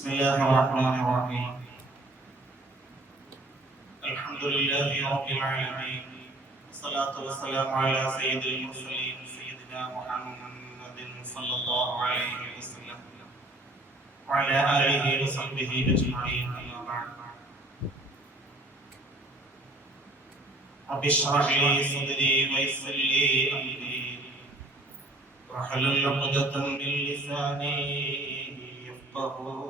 بسم الله الرحمن الرحيم. الحمد لله رب العالمين، والصلاة والسلام على سيد المرسلين سيدنا محمد صلى الله عليه وسلم وعلى آله وصحبه أجمعين. أما بعد، رب اشرح لي صدري ويسر لي أمري واحلل عقدة من لساني يفقهوا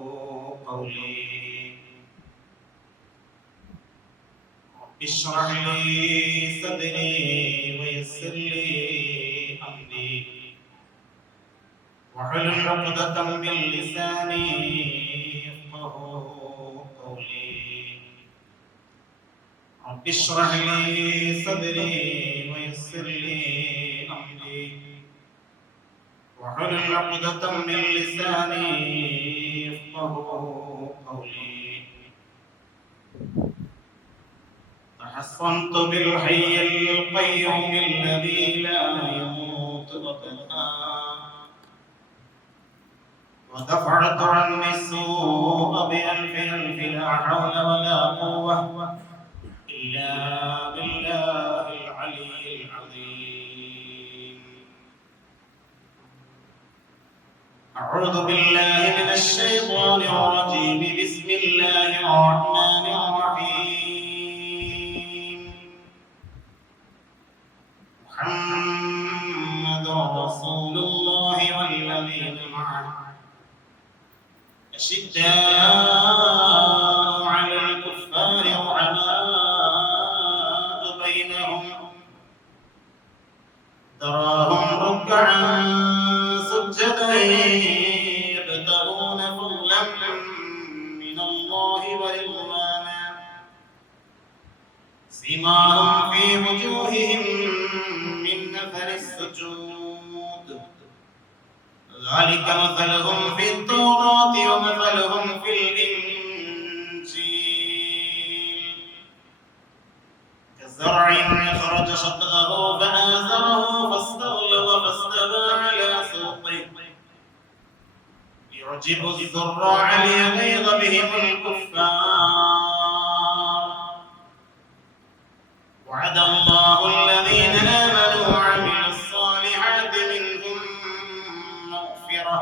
قولي. اشرح لي صدري ويسر لي أمري واحلل عقدة من لساني يفقهوا قولي. رب اشرح لي صدري ويسر لي أمري واحلل عقدة من لساني يفقهوا قولي. تحصنت بالحي القيوم الذي لا يموت أبدا، ودفعت عني السوء بألف ألف لا حول ولا قوة إلا بالله العلي العظيم. أعوذ بالله من الشيطان الرجيم. بسم الله الرحمن الرحيم. محمد رسول الله والذين معه أشداء على الكفار رحماء بينهم تراهم ركعا سجدا يبتغون فضلا من الله ورضوانا سيماهم في وجوههم من أثر السجود ذلك مثلهم في التوراة ومثلهم في الإنجيل كزرع أخرج شطأه فآزره فاستغلظ فاستوى على سوقه يعجب الزراع ليغيظ بهم الكفار. وعد الله الذين آمنوا وعملوا الصالحات منهم مغفرة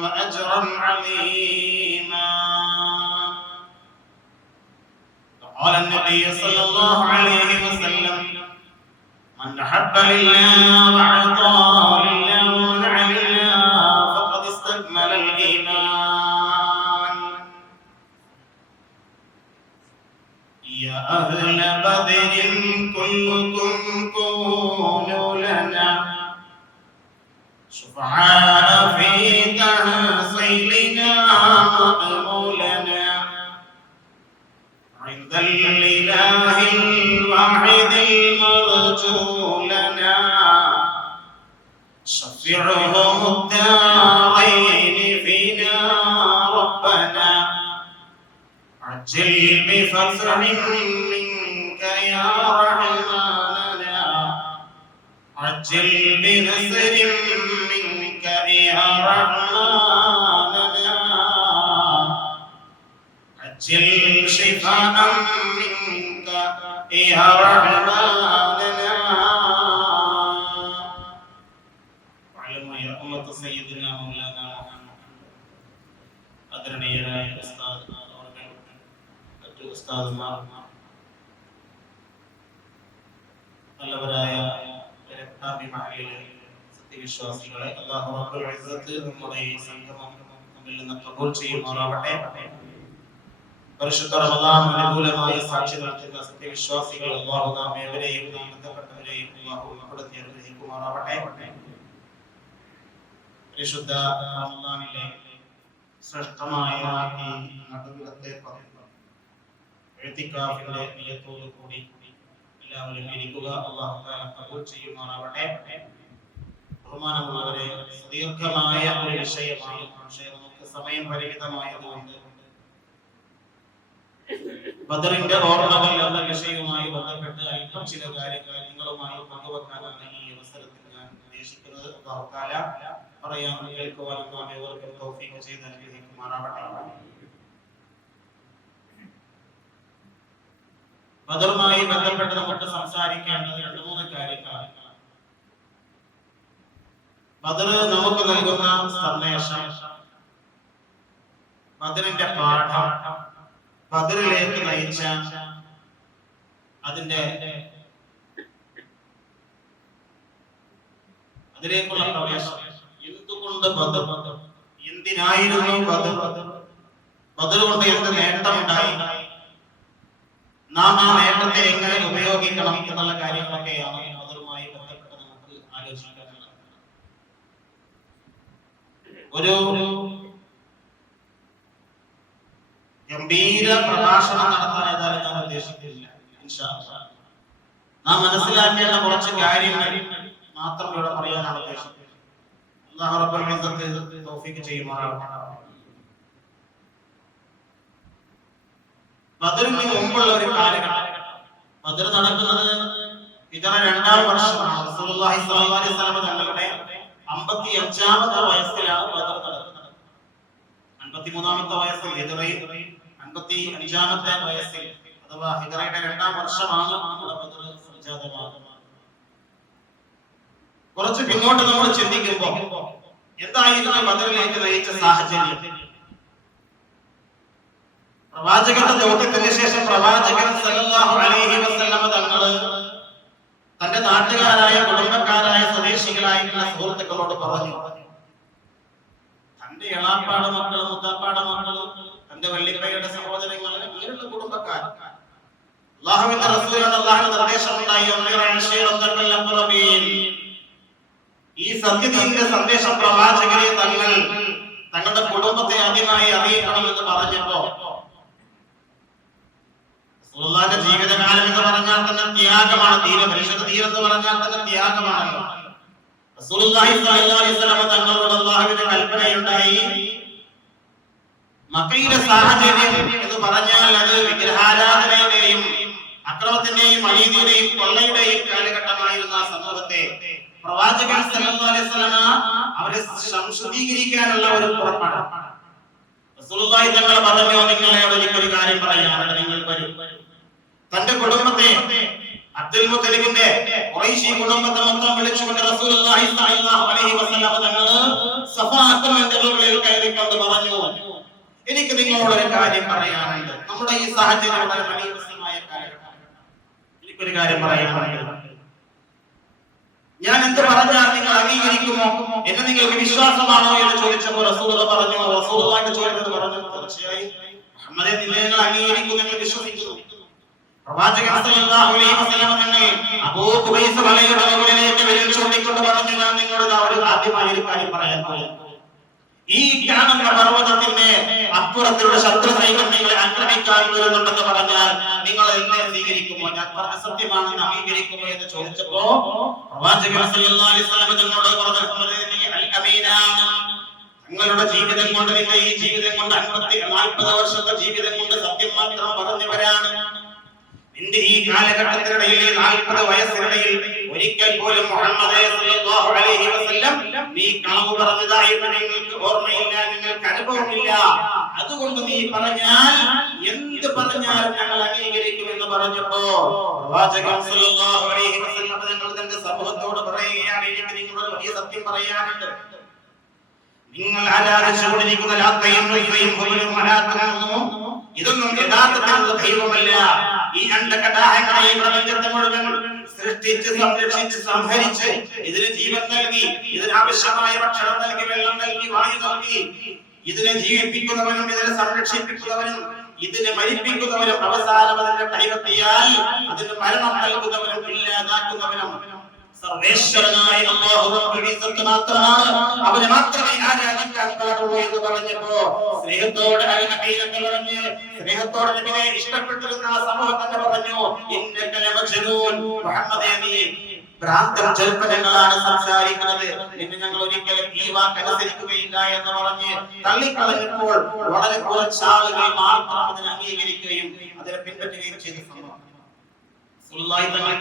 وأجرا عظيما. قال النبي صلى الله عليه وسلم: من أحب لله وأعطى لله ومنع لله فقد استكمل الإيمان. يا أهل بدر كلكم كونوا لنا شفعاء في تحصيلنا مولانا عند الإله الواحد المرجو لنا شفعهم الدارين فينا ربنا عجل بفرح منك يا رحماننا عجل بنصر منك يا رحماننا عجل شفاء منك يا رحماننا. واعلموا يا أمة سيدنا مولانا محمد ആദരണീയരായ ഉസ്താദ് അവர்கள், മറ്റു ഉസ്താദുമാർ, നല്ലവരായ സത്യവിശ്വാസികളെ, അല്ലാഹു റബ്ബുൽ ഇസ്സത്ത് നമ്മുടെ ഈ സംഗമം നമ്മിൽ നിന്ന് കബൂൽ ചെയ്യുമാറാവട്ടെ. പരിശുദ്ധ റമദാൻ അനുകൂലമായ സാക്ഷി നിൽക്കുന്ന സത്യവിശ്വാസികൾ അല്ലാഹു നാം ഏവരെയും ബന്ധപ്പെട്ടവരെയും അല്ലാഹു ഉൾപ്പെടുത്തി അനുഗ്രഹിക്കുമാറാവട്ടെ. പരിശുദ്ധ റമദാനിലെ ശ്രേഷ്ഠമായ ഈ നടുവിലത്തെ ഇഅ്തികാഫിന്റെ നിയത്തോടു കൂടി എല്ലാവരും ഇരിക്കുക. അല്ലാഹു തആല കബൂൽ ചെയ്യുമാറാവട്ടെ. ബഹുമാനമുള്ളവരെ, ദീർഘമായ ഒരു വിഷയമാണ്, പക്ഷേ നമുക്ക് സമയം പരിമിതമായതുകൊണ്ട് ബദറിന്റെ ഓർമ്മകൾ എന്ന വിഷയവുമായി ബന്ധപ്പെട്ട് അല്പം ചില കാര്യങ്ങൾ നിങ്ങളുമായി പങ്കുവെക്കാനാണ് ഈ അവസരത്തിൽ ഞാൻ ഉദ്ദേശിക്കുന്നത്. അല്ലാഹു തആല പറയാനും കേൾക്കുവാനും നാം ഏവർക്കും തൗഫീഖ് ചെയ്ത് അനുഗ്രഹിക്കുമാറാവട്ടെ. ബദറുമായി ബന്ധപ്പെട്ട് നമുക്ക് സംസാരിക്കേണ്ടത് 2-3 കാര്യങ്ങളാണ്. ബദർ നമുക്ക് നൽകുന്ന സന്ദേശം, ബദറിന്റെ പാഠം, ബദറിലേക്ക് നയിച്ച അതിലേക്കുള്ള പ്രവേശനം. എന്തുകൊണ്ട് ബദർ? എന്തിനായിരുന്നു ബദർ? ബദർ കൊണ്ട് എന്ത് നേട്ടമുണ്ടായി? നാം ആ നേട്ടത്തെ എങ്ങനെ ഉപയോഗിക്കണം എന്നുള്ള കാര്യങ്ങളൊക്കെയാണ് ബദറുമായി ബന്ധപ്പെട്ട് നമുക്ക് ആലോചിക്കാനുള്ളത്. ഒരു ഗംഭീര പ്രഭാഷണം നടത്താൻ ഏതായാലും ഞാൻ ഉദ്ദേശിക്കുന്നില്ല. ഇൻഷാ അല്ലാഹ് നാം മനസ്സിലാക്കേണ്ട കുറച്ച് കാര്യങ്ങൾ മാത്രം ഇവിടെ പറയാനാണ് ഉദ്ദേശിക്കുന്നത്. അല്ലാഹു റബ്ബുൽ ഇസ്സത്ത് തൗഫീഖ് ചെയ്യുമാറാവട്ടെ. ബദറിന് മുമ്പുള്ള ഒരു കാലഘട്ടം, ബദർ നടക്കുന്നത് ഹിജ്റ 2-ാം വർഷമാണ്. റസൂലുള്ളാഹി സ്വല്ലല്ലാഹു അലൈഹി വസല്ലം തങ്ങളുടെ 55-ാമത്തെ വയസ്സിലാണ് ബദർ നടക്കുന്നത്. 53-ാമത്തെ വയസ്സിൽ ഹിജ്റയിൽ 55-ാമത്തെ വയസ്സിൽ അഥവാ ഹിജ്റയുടെ 2-ാം വർഷമാണ് ബദർ സംജാതമാകുന്നത്. കുറച്ച് പിന്നോട്ട് നമ്മൾ ചിന്തിക്കുമ്പോൾ എന്തായിരുന്നു ബദറിലേക്ക് നയിച്ച സാഹചര്യം? പ്രവാചകന്റെ ദൗത്യത്തിന് ശേഷം പ്രവാചകൻ സല്ലല്ലാഹു അലൈഹി വസല്ലം തങ്ങൾ തന്റെ നാട്ടുകാരായ, കുടുംബക്കാരായ, സ്വദേശികളായിട്ടുള്ള സുഹൃത്തുക്കളോട് പറഞ്ഞു, തന്റെ എളാപ്പാട് മക്കളും മുത്താപ്പാട് മക്കളും തന്റെ വല്ലിപ്പയുടെ സഹോദരങ്ങൾ, അങ്ങനെയുള്ള കുടുംബക്കാർ, അല്ലാഹുവിന്റെ റസൂലിന് അല്ലാഹുവിന്റെ നിർദ്ദേശമുണ്ടായി, ഈ സത്യത്തിന്റെ സന്ദേശം പ്രവാചകരെ തങ്ങളുടെ കുടുംബത്തെ ആദ്യമായി അറിയിക്കണമെന്ന് പറഞ്ഞപ്പോ, റസൂലുള്ളാഹിന്റെ ജീവിതകാലം എന്ന് പറഞ്ഞാൽ തന്നെ ത്യാഗമാണ്. പരിശുദ്ധ ദീൻ എന്ന് പറഞ്ഞാൽ തന്നെ ത്യാഗമാണല്ലോ. റസൂലുള്ളാഹി സ്വല്ലല്ലാഹു അലൈഹി വസല്ലം തങ്ങളോട് അല്ലാഹുവിന്റെ കൽപ്പനയുണ്ടായി. മക്കയിലെ സാഹചര്യം എന്ന് പറഞ്ഞാൽ അത് വിഗ്രഹാരാധനയുടെയും അക്രമത്തിന്റെയും അനീതിയുടെയും കൊള്ളയുടെയും കാലഘട്ടമായിരുന്ന ആ സമൂഹത്തെ പ്രവാചകൻ സല്ലല്ലാഹു അലൈഹി വസല്ലം അവരെ സംശുദ്ധീകരിക്കാനുള്ള ഒരു പുറപ്പാട്. റസൂലുള്ളാഹി തങ്ങൾ പറഞ്ഞു, നിങ്ങളെ ഒരു കാര്യം പറയാനുണ്ട്, നിങ്ങൾ വരും. തന്റെ കുടുംബത്തെ, അബ്ദുൽ മുത്തലിബിന്റെ ഖുറൈശി കുടുംബത്തെ മൊത്തം വിളിച്ചുകൊണ്ട് റസൂലുള്ളാഹി സ്വല്ലല്ലാഹു അലൈഹി വസല്ലം തങ്ങൾ സഫാ അസ്തമനത്തിൽ കയറിക്കൊണ്ട് പറഞ്ഞു, എനിക്ക് നിങ്ങളോട് ഒരു കാര്യം പറയാനുണ്ട്. നമ്മുടെ ഈ സാഹചര്യം വളരെ മനോഹരമായ കാലഘട്ടമാണ്. എനിക്കൊരു കാര്യം പറയാനുണ്ട്. ഞാൻ എന്ത് പറഞ്ഞാൽ നിങ്ങൾ അംഗീകരിക്കുമോ? എന്നെ നിങ്ങൾക്ക് വിശ്വാസമാണോ എന്ന് ചോദിച്ചപ്പോൾ റസൂലുള്ളാഹി പറഞ്ഞു, റസൂലുള്ളാഹിന്റെ ചോദ്യത്തിന് പറഞ്ഞു, തീർച്ചയായും മുഹമ്മദേ, നിങ്ങൾ അംഗീകരിക്കും, നിങ്ങൾ വിശ്വസിക്കുന്നു. പ്രവാചകൻ സല്ലല്ലാഹു അലൈഹി വസല്ലം തങ്ങൾ അബൂ ഖുബൈസ് മലയുടെ മുകളിലേക്ക് വിരൽ ചൂണ്ടിക്കൊണ്ട് പറഞ്ഞു, ഞാൻ നിങ്ങളോട് ആദ്യമായി ഒരു കാര്യം പറയാൻ പോകുന്നു. ഈ കാണുന്ന പർവ്വതത്തിന്റെ അപ്പുറത്തിലുള്ള ശത്രു സൈന്യം നിങ്ങളെ ആക്രമിക്കാൻ വരുന്നുണ്ടെന്ന് പറഞ്ഞാൽ നിങ്ങൾ എന്നെ സ്വീകരിക്കുമോ? ഞാൻ പറഞ്ഞ സത്യമാണെന്ന് അംഗീകരിക്കുമോ എന്ന് ചോദിച്ചപ്പോ പ്രവാചകൻ സല്ലല്ലാഹു അലൈഹി വസല്ലം തങ്ങളോട് പറഞ്ഞു, നിങ്ങളുടെ ജീവിതം കൊണ്ട്, നിങ്ങൾ ഈ ജീവിതം കൊണ്ട് 40 വർഷത്തെ ജീവിതം കൊണ്ട് സത്യം മാത്രം പറഞ്ഞവരാണ്. നിന്റെ ഈ കാലഘട്ടത്തിനിടയിൽ 40 വയസ്സിനിടയിൽ ഒരിക്കൽ പോലും മുഹമ്മദേ സല്ലല്ലാഹു അലൈഹി വസല്ലം നീ കളവ് പറഞ്ഞതായിട്ട് നിങ്ങൾക്ക് ഓർമ്മയില്ല, നിങ്ങൾക്ക് അനുഭവമില്ല. അതുകൊണ്ട് നീ പറഞ്ഞാൽ, എന്ത് പറഞ്ഞാലും ഞങ്ങൾ അംഗീകരിക്കുമെന്ന് പറഞ്ഞപ്പോ പ്രവാചകൻ സല്ലല്ലാഹു അലൈഹി വസല്ലം തങ്ങൾ തന്റെ സമൂഹത്തോട് പറയുകയാണ്, എനിക്ക് നിങ്ങളോട് വലിയ സത്യം പറയാനുണ്ട്. നിങ്ങൾ ആരാധിച്ചുകൊണ്ടിരിക്കുന്ന ലാത്തയും ഉസ്സയും ഹുബലും മനാത്തും ഇതൊന്നും യഥാർത്ഥത്തിലുള്ള ദൈവമല്ല. ഈ അണ്ടകടാഹങ്ങളെ പ്രപഞ്ചത്തെ മുഴുവൻ സൃഷ്ടിച്ച് സംരക്ഷിച്ച് സംഹരിച്ച് ഇതിന് ജീവൻ നൽകി, ഇതിനാവശ്യമായ ഭക്ഷണം നൽകി, വെള്ളം നൽകി, വായു നൽകി, ഇതിനെ ജീവിപ്പിക്കുന്നവനും ഇതിനെ സംരക്ഷിപ്പിക്കുന്നവനും ഇതിനെ മരിപ്പിക്കുന്നവനും അവസാനം അതിന്റെ കൈവെട്ടിയാൽ അതിന് മരണം നൽകുന്നവനും ഇല്ലാതാക്കുന്നവനും സർവേശ്വരനായ അല്ലാഹു റബ്ബുൽ ഇസ്സത്ത് മാത്രമാണ്. അവനെ മാത്രമേ ആരാധിക്കാൻ പാടുള്ളൂ എന്ന് പറഞ്ഞപ്പോ സ്നേഹത്തോടെ പറഞ്ഞ്, സ്നേഹത്തോടെ നബിയെ ഇഷ്ടപ്പെട്ടിരുന്ന ആ സമൂഹം തന്നെ പറഞ്ഞു, ഇന്നക ലമജ്നൂൻ, മുഹമ്മദേ നീ ഭ്രാന്തൻ ചെറുപ്പങ്ങളാണ് സംസാരിക്കുന്നത്, നിന്നെ ഞങ്ങൾ ഒരിക്കലും ഈ വാക്കനുസരിക്കുകയില്ല എന്ന് പറഞ്ഞ് തള്ളിക്കളഞ്ഞപ്പോൾ വളരെ കുറച്ച് ആളുകൾ മാത്രം അതിനെ അംഗീകരിക്കുകയും അതിനെ പിൻപറ്റുകയും ചെയ്ത സംഭവം. റസൂലുള്ളാഹി തങ്ങൾ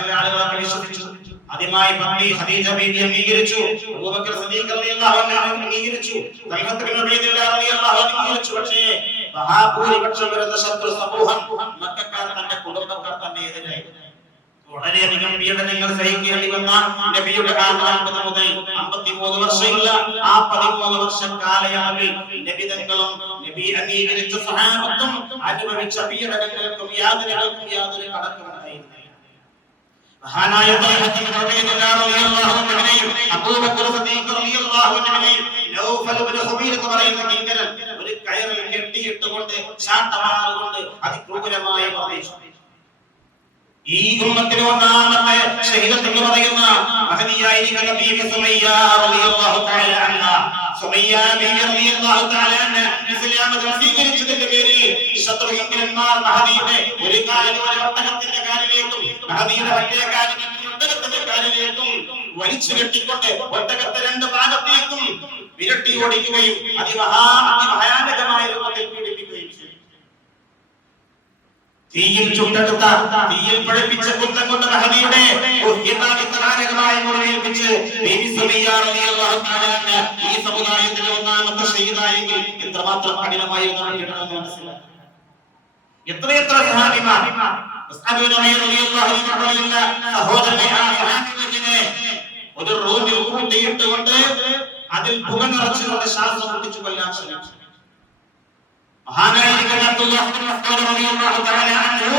ചില ആളുകളെ വിശ്വസിച്ചു. ആദ്യമായി പത്നി ഖദീജ ബീവി അംഗീകരിച്ചു. അബൂബക്കർ സിദ്ദീഖ് റളിയല്ലാഹു അൻഹു അംഗീകരിച്ചു. തൽഹത്ത് ബിൻ ഉബൈദില്ലാഹ് റളിയല്ലാഹു അൻഹു അംഗീകരിച്ചു. പക്ഷേ മഹാഭൂരിപക്ഷം വരുന്ന ശത്രു സമൂഹം മക്കക്കാർ തന്റെ കുടുംബക്കാർ തന്നെ എതിരായി. വളരെയധികം പീഡനങ്ങൾ സഹിക്കേണ്ടി വന്ന നബിയുടെ കാലം 50 മുതൽ 53 വർഷമുള്ള ആ 13 വർഷ കാലയളവിൽ നബിതങ്ങളും നബി അംഗീകരിച്ച സഹാബത്തും അനുഭവിച്ച പീഡനങ്ങൾക്കും യാതനകൾക്കും യാതൊരു കണക്കുണ്ടായിരുന്നില്ല. മഹാനായ തൽഹത്ത് ബിൻ ഉബൈദില്ലാഹ് റളിയല്ലാഹു അൻഹുവിനെയും അബൂബക്കർ സിദ്ദീഖ് റളിയല്ലാഹു അൻഹുവിനെയും നൗഫൽ ബിൻ ഖുബൈർ എന്ന് പറയുന്ന കിങ്കരൻ ഒരു കയറിൽ കെട്ടിയിട്ടുകൊണ്ട് ചാട്ടവാറുകൊണ്ട് അതിക്രൂരമായ മർദ്ദിച്ചു. ഈ ഉമ്മത്തിലെ ഒന്നാമത്തെ ഷഹീദത്ത് എന്ന് പറയുന്ന മഹദിയായിരിക്കുന്ന ബീവി സുമയ്യ റളിയല്ലാഹു തആല അൻഹ, സുമയ്യ ബീവി റളിയല്ലാഹു തആല അൻഹ ഇസ്ലാം സ്വീകരിച്ചതിന്റെ പേരിൽ ശത്രുഹിന്ദന്മാർ മഹദിയുടെ ഒരു കാലിൽ ഒരു ഒട്ടകത്തിന്റെ കാലിലേക്കും മഹദിയുടെ മറ്റേ കാലിൽ ഒട്ടകത്തിന്റെ കാലിലേക്കും വലിച്ചു കെട്ടിക്കൊണ്ട് ഒട്ടകത്തെ രണ്ട് ഭാഗത്തേക്കും വിരട്ടി ഓടിക്കുകയും അതിഭയാനകമായ രൂപത്തിൽ പീഡിപ്പിക്കുകയും ചെയ്തു. തീയിൽ ചുട്ടെടുത്ത തീയിൽ പഴുപ്പിച്ച കുന്തം കൊണ്ട് മഹദിയുടെ മാരകമായി മുറിവേൽപ്പിച്ച് ബീവി സുമയ്യ റളിയല്ലാഹു തആല അൻഹ ഈ സമുദായത്തിലെ ഒന്നാമത്തെ ഷഹീദായെങ്കിൽ എത്രമാത്രം കഠിനമായിരുന്നു മനസ്സിലാക്കുക. എത്രയെത്ര സഹാബിമാർ സഹോദരനെ ഒരു റൂമിൽ കൂട്ടിയിട്ടുകൊണ്ട് അതിൽ പുക നിറച്ചുകൊണ്ട് ശ്വാസം മുട്ടിച്ചു കൊല്ലാൻ ശ്രമിച്ചു. മഹാനായിരിക്കുന്ന അബ്ദുല്ലാഹ് ഇബ്നു മസ്ഊദ് റളിയല്ലാഹു തആല അൻഹു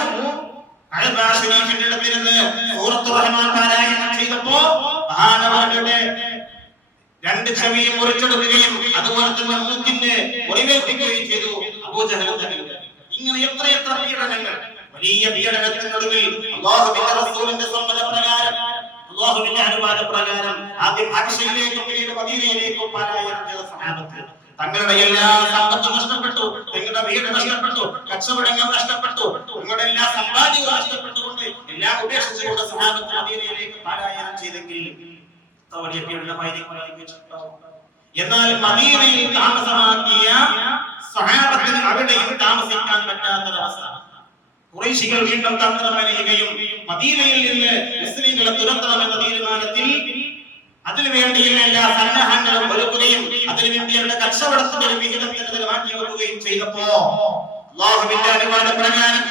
കഅബ ശരീഫിന്റെ അടുത്തിരുന്ന് സൂറത്തുർ റഹ്മാൻ പാരായണം ചെയ്തപ്പോൾ മഹാനവരുടെ രണ്ട് ചെവിയും മുറിച്ചെടുക്കുകയും അതുപോലെ തന്നെ മൂക്കിന് മുറിവേൽപ്പിക്കുകയും ചെയ്തു അബൂജഹൽ. ഇങ്ങനെ എത്രയെത്ര പീഡനങ്ങൾ, വലിയ പീഡനത്തിനൊടുവിൽ അല്ലാഹുവിന്റെ റസൂലിന്റെ സമ്മതപ്രകാരം അല്ലാഹുവിന്റെ അനുവാദപ്രകാരം ആദ്യം ഹബശയിലേക്കും പിന്നീട് മദീനയിലേക്കും പാലായനം ചെയ്ത സഹാബത്ത് തങ്ങളുടെ എല്ലാ സമ്പത്തും നഷ്ടപ്പെട്ടു, തങ്ങളുടെ വീട് നഷ്ടപ്പെട്ടു, കച്ചവടങ്ങൾ നഷ്ടപ്പെട്ടു, തങ്ങളുടെ എല്ലാ സമ്പാദ്യവും നഷ്ടപ്പെട്ടുകൊണ്ട് എല്ലാം ഉപേക്ഷിച്ചുകൊണ്ട് സഹാബത്ത് മദീനയിലേക്ക് പാലായനം ചെയ്തെങ്കിൽ വലിയ പീഡനമായിരിക്കും. എന്നാൽ മദീനയിൽ താമസമാക്കിയ സഹാബത്തിന് അവിടെയും താമസിക്കാൻ പറ്റാത്തൊരവസ്ഥ. ഖുറൈശികൾ വീണ്ടും തന്ത്രമനയുകയും മദീനയിൽ നിന്ന് മുസ്ലിങ്ങളെ തുരത്തണമെന്ന തീരുമാനത്തിൽ അതിനുവേണ്ടിയുള്ള എല്ലാ സന്നാഹങ്ങളും ഒരുക്കുകയും അതിനുവേണ്ടി അവരുടെ കച്ചവടത്തിന്റെ വിഹിതത്തിന് മാറ്റി വെക്കുകയും ചെയ്തപ്പോ അല്ലാഹുവിന്റെ അനുവാദപ്രകാരം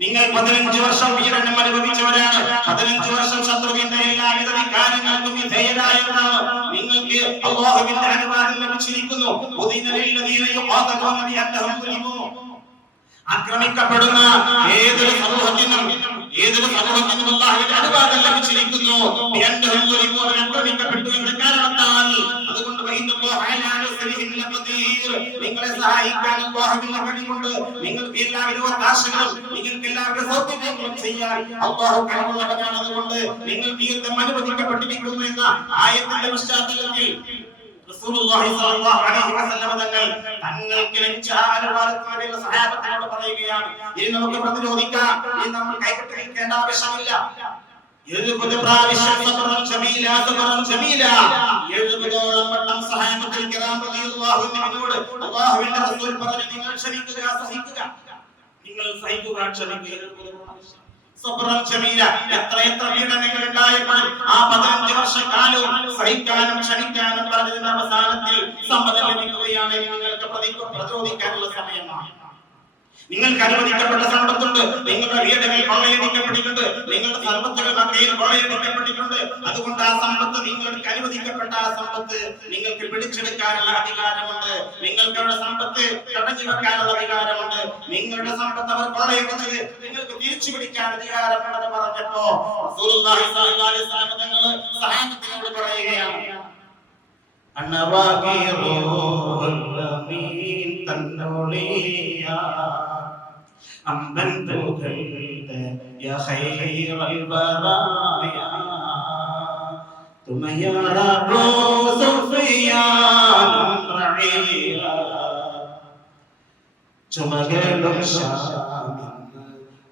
നിങ്ങൾ 15 വർഷം പീഡനം അനുഭവിച്ചവരാണ്, 15 വർഷം ശത്രുവിന്റെ എല്ലാവിധ വികാരങ്ങൾക്കും വിധേയരായവരാണ്. നിങ്ങൾക്ക് അല്ലാഹുവിന്റെ അനുവാദം ലഭിച്ചിരിക്കുന്നു. ആക്രമിക്കപ്പെടുന്ന ഏതൊരു സമൂഹത്തിനും അല്ലാഹുവിന്റെ അനുവാദം ലഭിച്ചിരിക്കുന്നു. ആക്രമിക്കപ്പെട്ടു എന്ന കാരണത്താൽ അതുകൊണ്ട് നിങ്ങളെ സഹായിക്കാൻ അല്ലാഹുവിന്റെ വഴിയുണ്ട്. നിങ്ങൾക്ക് എല്ലാവിധ അവകാശങ്ങളും നിങ്ങൾക്ക് എല്ലാവിധ സൗകര്യങ്ങളും ചെയ്യാൻ അല്ലാഹു കഴിവുള്ളവനാണ്. അതുകൊണ്ട് നിങ്ങൾക്ക് യുദ്ധം അനുവദിക്കപ്പെട്ടിരിക്കുന്നു എന്ന ആയത്തിന്റെ പശ്ചാത്തലത്തിൽ റസൂലുള്ളാഹി സ്വല്ലല്ലാഹു അലൈഹി വസല്ലം തങ്ങൾക്ക് ലഭിച്ച അനുവാദത്തോടെയുള്ള സഹാബത്തിനോട് പറയുകയാണ്, ഇനി നമുക്ക് പ്രതിരോധിക്കാം, ഇനി നമ്മൾ കൈകെട്ടിരിക്കേണ്ട ആവശ്യമില്ല. 70 പ്രാവശ്യം സബറൻ ജമീല 70ഓളം വട്ടം സഹാബത്തുൽ കിറാം റളിയല്ലാഹു അൻഹുവോട് അല്ലാഹുവിന്റെ റസൂൽ പറഞ്ഞു, നിങ്ങൾ ക്ഷമിക്കുക, സഹിക്കുക, നിങ്ങൾ സഹിക്കുക, ക്ഷമിക്കുക. സബറൻ ജമീല എത്ര പീഡനങ്ങൾ ഉണ്ടായപ്പോഴും ആ 15 വർഷക്കാലവും സഹിക്കാനും ക്ഷമിക്കാനും പറഞ്ഞതിന്റെ അവസാനത്തിൽ സമ്മതം ലഭിക്കുകയാണ്. നിങ്ങൾക്ക് പ്രതിരോധിക്കാനുള്ള സമയമാണ്. നിങ്ങൾക്ക് അനുവദിക്കപ്പെട്ട സമ്പത്തുണ്ട്, നിങ്ങളുടെ വീടുകൾ കൊള്ളയടിക്കപ്പെട്ടിട്ടുണ്ട്, നിങ്ങളുടെ സമ്പത്തുകൾ മക്കയിൽ കൊള്ളയടിക്കപ്പെട്ടിട്ടുണ്ട്. അതുകൊണ്ട് ആ സമ്പത്ത് നിങ്ങൾക്ക് അനുവദിക്കപ്പെട്ട ആ സമ്പത്ത് നിങ്ങൾക്ക് പിടിച്ചെടുക്കാനുള്ള അധികാരമുണ്ട്. നിങ്ങൾക്ക് അവരുടെ സമ്പത്ത് തടഞ്ഞു വെക്കാനുള്ള അധികാരമുണ്ട്. നിങ്ങളുടെ സമ്പത്ത് അവർ കൊള്ളയടിച്ചത് നിങ്ങൾക്ക് തിരിച്ചു പിടിക്കാൻ അധികാരമുണ്ടെന്ന് പറഞ്ഞപ്പോ റസൂലുള്ളാഹി സ്വല്ലല്ലാഹു അലൈഹി വസല്ലം തങ്ങൾ സഹാബത്തിനോട് പറയുകയാണ്, أمن تغلد يا خير البرايا ثم يا أبو سفيان رعيلا ചുമകളും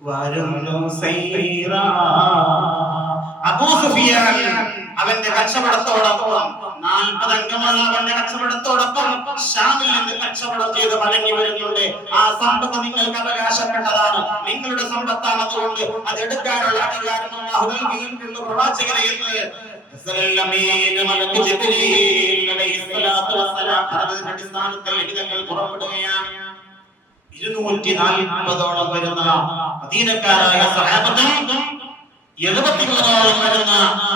വരുന്നു സൈറ. അബൂ സുഫിയാൻ അവന്റെ കച്ചവടത്തോടൊപ്പം 40 അംഗമുള്ള അവന്റെ കച്ചവടത്തോടൊപ്പം ഷാമിൽ നിന്ന് കച്ചവടം ചെയ്ത് മടങ്ങി വരുന്നുണ്ട്. ആ സമ്പത്ത് നിങ്ങൾക്ക് അവകാശപ്പെട്ടതാണ്, നിങ്ങളുടെ സമ്പത്താണ്. അതുകൊണ്ട് അത് എടുക്കാനുള്ള അധികാരം അല്ലാഹു നൽകിയിട്ടുണ്ട് പ്രവാചകരെ എന്ന് അടിസ്ഥാനത്തിൽ ലിഖിതങ്ങൾ പുറപ്പെടുകയാണ്. 240ഓളം വരുന്ന മദീനക്കാരായ സഹാബത്തും 73ഓളം വരുന്ന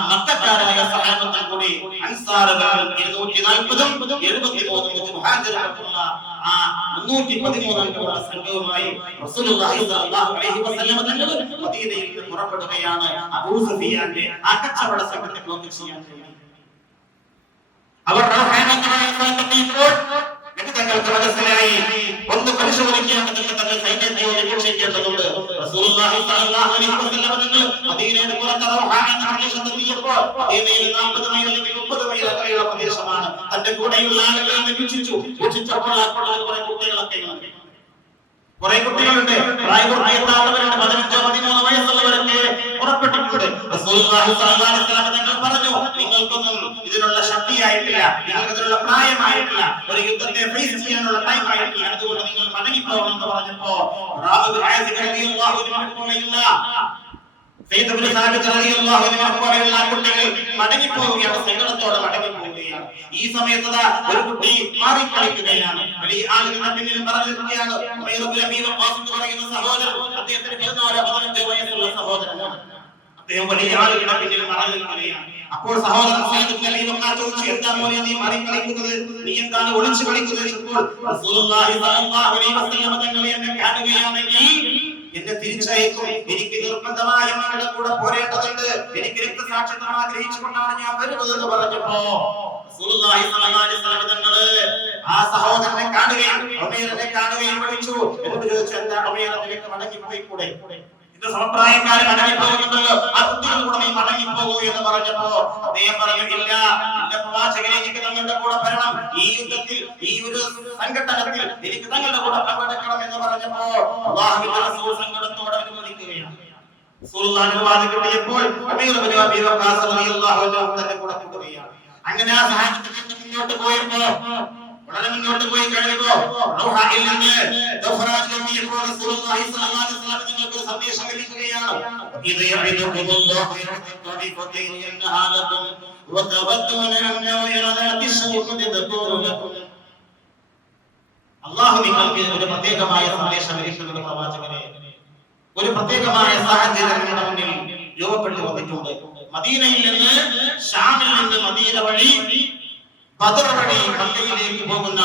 മക്കക്കാരായ സഹാബത്തും കൂടി അൻസാറുകൾ 240ഉം 73 മുഹാജിറുകളുള്ള ആ 313 അംഗമുള്ള സംഘവുമായി റസൂലുള്ളാഹി സ്വല്ലല്ലാഹു അലൈഹി വസല്ലം തങ്ങൾ മദീനയിൽ നിന്ന് പുറപ്പെടുകയാണ്. അബൂ സുഫിയാന്റെ ആ കച്ചവട സംഘത്തെ ബ്ലോക്ക് ചെയ്യാൻ വേണ്ടി അവർ റഹ്മാനായ സൈന്യത്തിൽ തങ്ങൾക്ക് മനസ്സിലായി ഒന്ന് പരിശോധിക്കേണ്ടതുണ്ട്, തങ്ങൾ സൈന്യത്തെ രക്ഷിക്കേണ്ടതുണ്ട്. റസൂലുള്ളാഹി സ്വല്ലല്ലാഹു അലൈഹി വസല്ലം തങ്ങൾ മദീനയുടെ പുറത്ത് റൗഹാന പ്രദേശത്തെത്തിയപ്പോൾ മദീനയിൽ 40 മൈൽ അല്ലെങ്കിൽ 30 മൈൽ അകലെയുള്ള പ്രദേശമാണ്. തന്റെ കൂടെയുള്ള ആളുകളെ വീക്ഷിച്ചപ്പോൾ കുറെ കുട്ടികളുണ്ട്, പ്രായപൂർത്തിയെത്താത്തവരുണ്ട്, 15-13 വയസ്സുള്ളവരൊക്കെ പുറപ്പെട്ടിട്ടുണ്ട്. റസൂലുള്ളാഹി സ്വല്ലല്ലാഹു അലൈഹി വസല്ലം തങ്ങൾ പറഞ്ഞു, നിങ്ങൾക്കൊന്നും ഇതിനുള്ള ശക്തിയായിട്ടില്ല, നിങ്ങൾക്ക് ഇതിനുള്ള പ്രായമായിട്ടില്ല, ഒരു യുദ്ധത്തെ ഫേസ് ചെയ്യാനുള്ള ടൈം ആയിട്ടില്ല, അതുകൊണ്ട് നിങ്ങൾ മടങ്ങിപ്പോകണമെന്ന് പറഞ്ഞപ്പോ മടങ്ങിപ്പോവുകയാണ്, സങ്കടത്തോടെ മടങ്ങിപ്പോവുകയാണ്. ഈ സമയത്ത് ഒരു കുട്ടി മാറിക്കളിക്കുകയാണ്. വലിയ ആളുകളുടെ പിന്നിൽ പറഞ്ഞിരിക്കുകയാണ് പറയുന്ന സഹോദരൻ, അദ്ദേഹത്തിന് 14-15 വയസ്സുള്ള സഹോദരനാണ്. അദ്ദേഹം വലിയ ആളുകളുടെ പിന്നിൽ മറന്നു നിൽക്കുകയാണ്. അപ്പോൾ സഹോദരൻ ചോദിച്ചു, എന്താ മോനെ നീ മാറിക്കളിക്കുന്നത്, നീ എന്താണ് ഒളിച്ചു കളിക്കുന്നത്? റസൂലുള്ളാഹി സ്വല്ലല്ലാഹു അലൈഹി വസല്ലം തങ്ങൾ എന്നെ കാണുകയാണെങ്കിൽ എന്നെ തിരിച്ചയക്കും, എനിക്ക് നിർബന്ധമായും നിങ്ങളുടെ കൂടെ പോരേണ്ടതുണ്ട്, എനിക്ക് രക്തസാക്ഷിത്വം ആഗ്രഹിച്ചുകൊണ്ടാണ് ഞാൻ വരുന്നത് എന്ന് പറഞ്ഞപ്പോ റസൂലുള്ളാഹി സ്വല്ലല്ലാഹു അലൈഹി വസല്ലം തങ്ങൾ ആ സഹോദരനെ കാണുകയും ഉമൈറിനെ കാണുകയും വിളിച്ചു. എന്നോട് ചോദിച്ചു, എന്താ ഉമൈർ, നിനക്ക് മടങ്ങിപ്പോയി കൂടെ? ഇത് സമപ്രായക്കാരൻ മടങ്ങിപ്പോകുന്നുണ്ടല്ലോ, ആ കുട്ടികൾ കൂടെ നീ മടങ്ങിപ്പോകൂ എന്ന് പറഞ്ഞപ്പോ അദ്ദേഹം പറഞ്ഞു, ഇല്ല, എന്റെ പ്രവാചകനെ, എനിക്ക് തങ്ങളുടെ കൂടെ വരണം, ഈ യുദ്ധത്തിൽ, ഈ ഒരു സംഘട്ടനത്തിൽ എനിക്ക് തങ്ങളുടെ കൂടെ പങ്കെടുക്കണം എന്ന് പറഞ്ഞപ്പോ അല്ലാഹുവിന്റെ റസൂൽ സങ്കടത്തോടെ അനുവദിക്കുകയാണ്. റസൂലുള്ളാഹി അനുവാദം കിട്ടിയപ്പോൾ ഉമൈർ ഇബ്നു അബീ വഖാസ് റളിയല്ലാഹു അൻഹു തന്റെ കൂടെ കൂടുകയാണ്. അങ്ങനെ ആ സഹാബത്ത് മുന്നോട്ട് പോയപ്പോ വളരെ മുന്നോട്ട് പോയി കഴിഞ്ഞപ്പോ റൗഹായിൽ നിന്ന് ദഫറാജിലെത്തിയപ്പോൾ റസൂലുള്ളാഹി സ്വല്ലല്ലാഹു അലൈഹി വസല്ലം നിങ്ങൾക്ക് സന്ദേശം ലഭിക്കുകയാണ്. ഇത് യഅിദുകുല്ലാഹു യറഹമത്തുഹു യൻഹാലകും വതബത്തുന യറദാതി ശൗഖതി ദഖൂലകും. അല്ലാഹു നിങ്ങൾക്ക് ഒരു പ്രത്യേകമായ സന്ദേശം ലഭിക്കുന്നത് പ്രവാചകനെ, ഒരു പ്രത്യേകമായ സാഹചര്യം നമ്മുടെ മുന്നിൽ രൂപപ്പെട്ടു വന്നിട്ടുണ്ട്. മദീനയിൽ നിന്ന്, ഷാമിൽ നിന്ന് മദീന വഴി ബദർ വഴി മക്കയിലേക്ക് പോകുന്ന